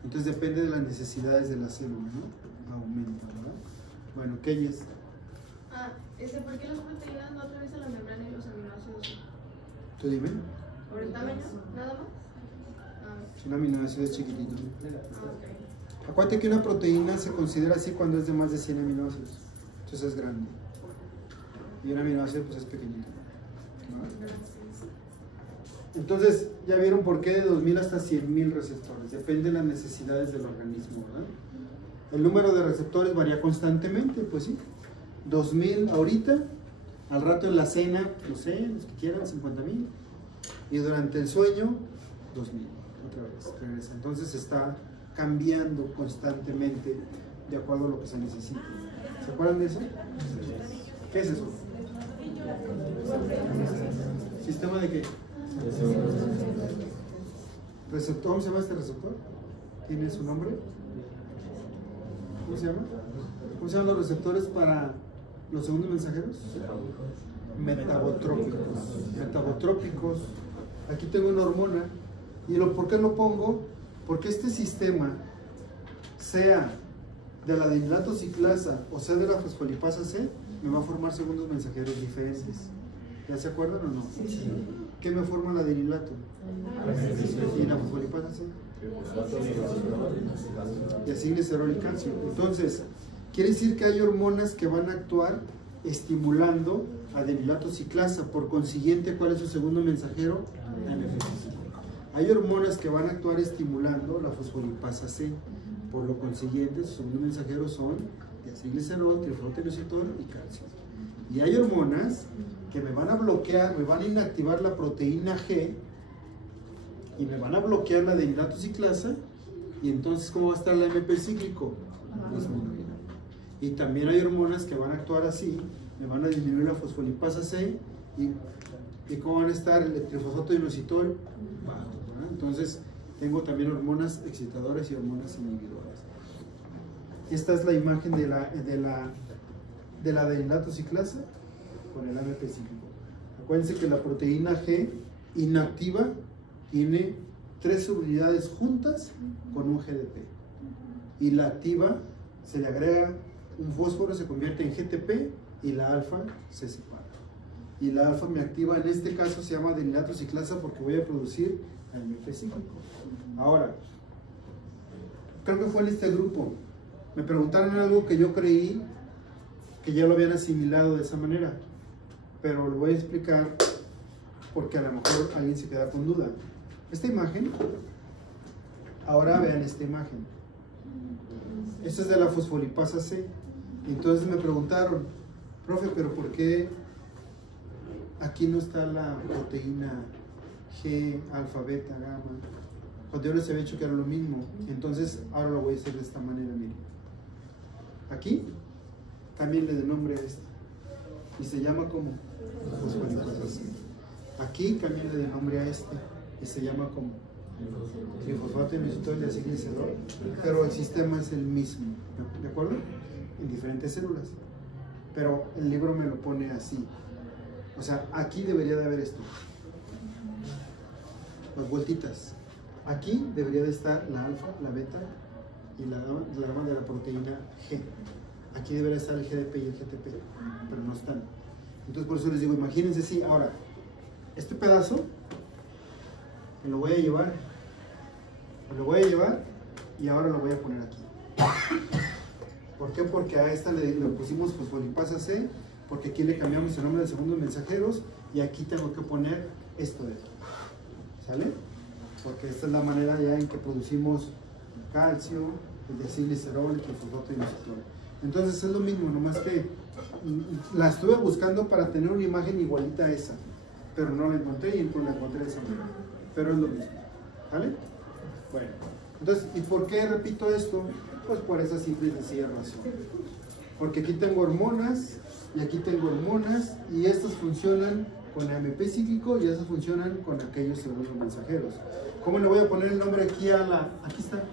Entonces depende de las necesidades de la célula, ¿no? Aumenta, ¿verdad? Bueno, Keyes. ¿Por qué las proteínas no atraviesan la membrana y los aminoácidos? ¿Tú dime? ¿Por el tamaño? ¿Nada más? Es un aminoácido chiquitito. Ok. Acuérdate que una proteína se considera así cuando es de más de 100 aminoácidos. Entonces es grande. Y un aminoácido pues es pequeñito. ¿No? Entonces, ya vieron por qué de 2000 hasta 100,000 receptores. Depende de las necesidades del organismo, ¿verdad? El número de receptores varía constantemente, pues sí. 2000 ahorita, al rato en la cena, no sé, los que quieran, 50,000. Y durante el sueño, 2000. Otra vez, regresa. Entonces está cambiando constantemente de acuerdo a lo que se necesita. ¿Se acuerdan de eso? ¿Qué es eso? ¿Sistema de qué? ¿Receptor? ¿Cómo se llama este receptor? ¿Tiene su nombre? ¿Cómo se llama? ¿Cómo se llaman los receptores para los segundos mensajeros? Metabotrópicos. Metabotrópicos. Aquí tengo una hormona. ¿Y por qué lo pongo? Porque este sistema, sea de la adenilato ciclasa o sea de la fosfolipasa C, me va a formar segundos mensajeros diferentes. ¿Ya se acuerdan o no? Sí. ¿Qué me forma la adenilato? ¿Y la fosfolipasa C? Y así glicerol y calcio. Entonces, quiere decir que hay hormonas que van a actuar estimulando adenilato ciclasa. Por consiguiente, ¿cuál es su segundo mensajero? AMP5. Hay hormonas que van a actuar estimulando la fosfolipasa C. Por lo consiguiente, sus segundos mensajeros son diacilglicerol, trifosfatoinositol y calcio. Y hay hormonas que me van a bloquear, me van a inactivar la proteína G y me van a bloquear la adenilato ciclasa. Y entonces, ¿cómo va a estar el AMP cíclico? Disminuida. Y también hay hormonas que van a actuar así, me van a disminuir la fosfolipasa C y ¿cómo van a estar el trifosfatoinositol? Bajo. Entonces, tengo también hormonas excitadoras y hormonas inhibidoras. Esta es la imagen de la adenilato ciclasa con el AMP cíclico. Acuérdense que la proteína G inactiva tiene 3 subunidades juntas con un GDP. Y la activa se le agrega un fósforo, se convierte en GTP y la alfa se separa. Y la alfa me activa, en este caso se llama adenilato ciclasa porque voy a producir AMP cíclico. Ahora, creo que fue en este grupo. Me preguntaron algo que yo creí que ya lo habían asimilado de esa manera. pero lo voy a explicar porque a lo mejor alguien se queda con duda. Esta imagen, ahora vean esta imagen. Esta es de la fosfolipasa C. Entonces me preguntaron, profe, pero ¿por qué aquí no está la proteína G, alfa, beta, gamma? Cuando yo les había dicho que era lo mismo. Entonces ahora lo voy a hacer de esta manera, miren. Aquí, cámbienle de nombre a este. Y se llama como fosfolipasa C. Aquí, cámbienle de nombre a este. Y se llama como trifosfato inositol de acilglicerol. Pero el sistema es el mismo, ¿de acuerdo? En diferentes células. Pero el libro me lo pone así. O sea, aquí debería de haber esto. Las vueltitas. Aquí debería de estar la alfa, la beta y la gamma de la proteína G. Aquí debería estar el GDP y el GTP, pero no están. Entonces por eso les digo, imagínense si ahora, este pedazo me lo voy a llevar y ahora lo voy a poner aquí. ¿Por qué? Porque a esta le pusimos fosfolipasa C, porque aquí le cambiamos el nombre de segundos mensajeros y aquí tengo que poner esto de aquí. ¿Sale? Porque esta es la manera ya en que producimos calcio, el diacilglicerol, el trifosfato inositol. Entonces es lo mismo, nomás que la estuve buscando para tener una imagen igualita a esa, pero no la encontré y la encontré de esa manera. Pero es lo mismo. ¿Vale? Bueno, entonces, ¿y por qué repito esto? Pues por esa simple y sencilla razón. Porque aquí tengo hormonas y aquí tengo hormonas y estas funcionan con AMP cíclico y esas funcionan con aquellos segundos mensajeros. ¿Cómo le voy a poner el nombre aquí a la... Aquí está.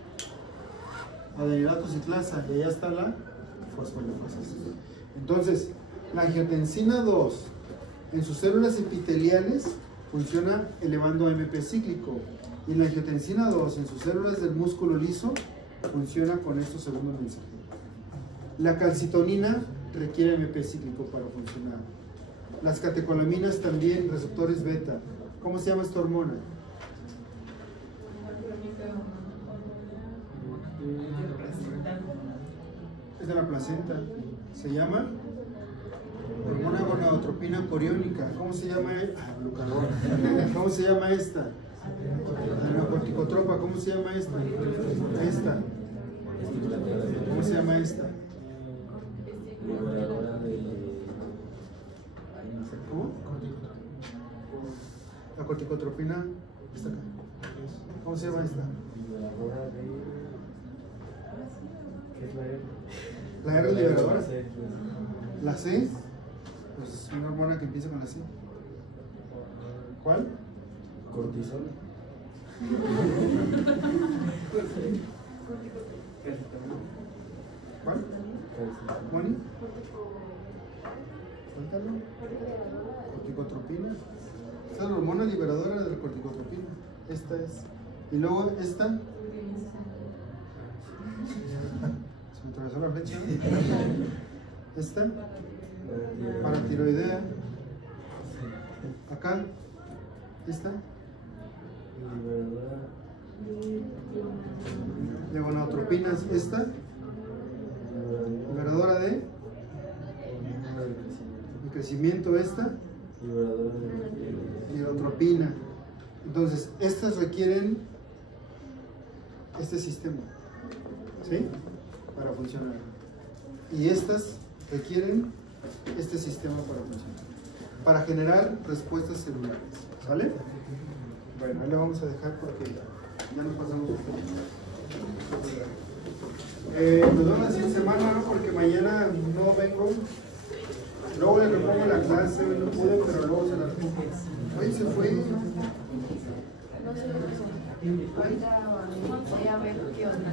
Adenilato ciclasa y allá está la fosfolipasa C. Entonces, la angiotensina 2 en sus células epiteliales funciona elevando AMP cíclico y la angiotensina 2 en sus células del músculo liso funciona con estos segundos mensajeros. La calcitonina requiere AMP cíclico para funcionar. Las catecolaminas también, receptores beta. ¿Cómo se llama esta hormona? Es de la placenta. Se llama hormona gonadotropina coriónica. ¿Cómo se llama? ¿Cómo se llama esta? Corticotropa. ¿Cómo se llama esta? Esta. ¿Cómo se llama esta? ¿Cómo? La corticotropina está acá. ¿Cómo se llama esta? La R liberadora. La C, pues una hormona que empieza con la C. ¿Cuál? Cortisol. ¿Cuál? ¿Moni? Cuéntalo. Corticotropina. Esta es la hormona liberadora de la corticotropina. Esta es. Y luego esta. Se me atravesó la flecha. Esta. Paratiroidea. Acá. Esta. De gonadotropinas. Esta. Liberadora de crecimiento. Esta. Lirotropina. Entonces, estas requieren este sistema, ¿sí? Para funcionar. Y estas requieren este sistema para funcionar, para generar respuestas celulares, ¿sale? Bueno, ahí lo vamos a dejar porque ya nos pasamos un poquito. Nos vemos la siguiente semana, ¿no? Porque mañana no vengo. Luego le repongo la clase, no pude, pero luego se la repongo. Hoy se fue. No sé, ahorita voy a ver qué onda.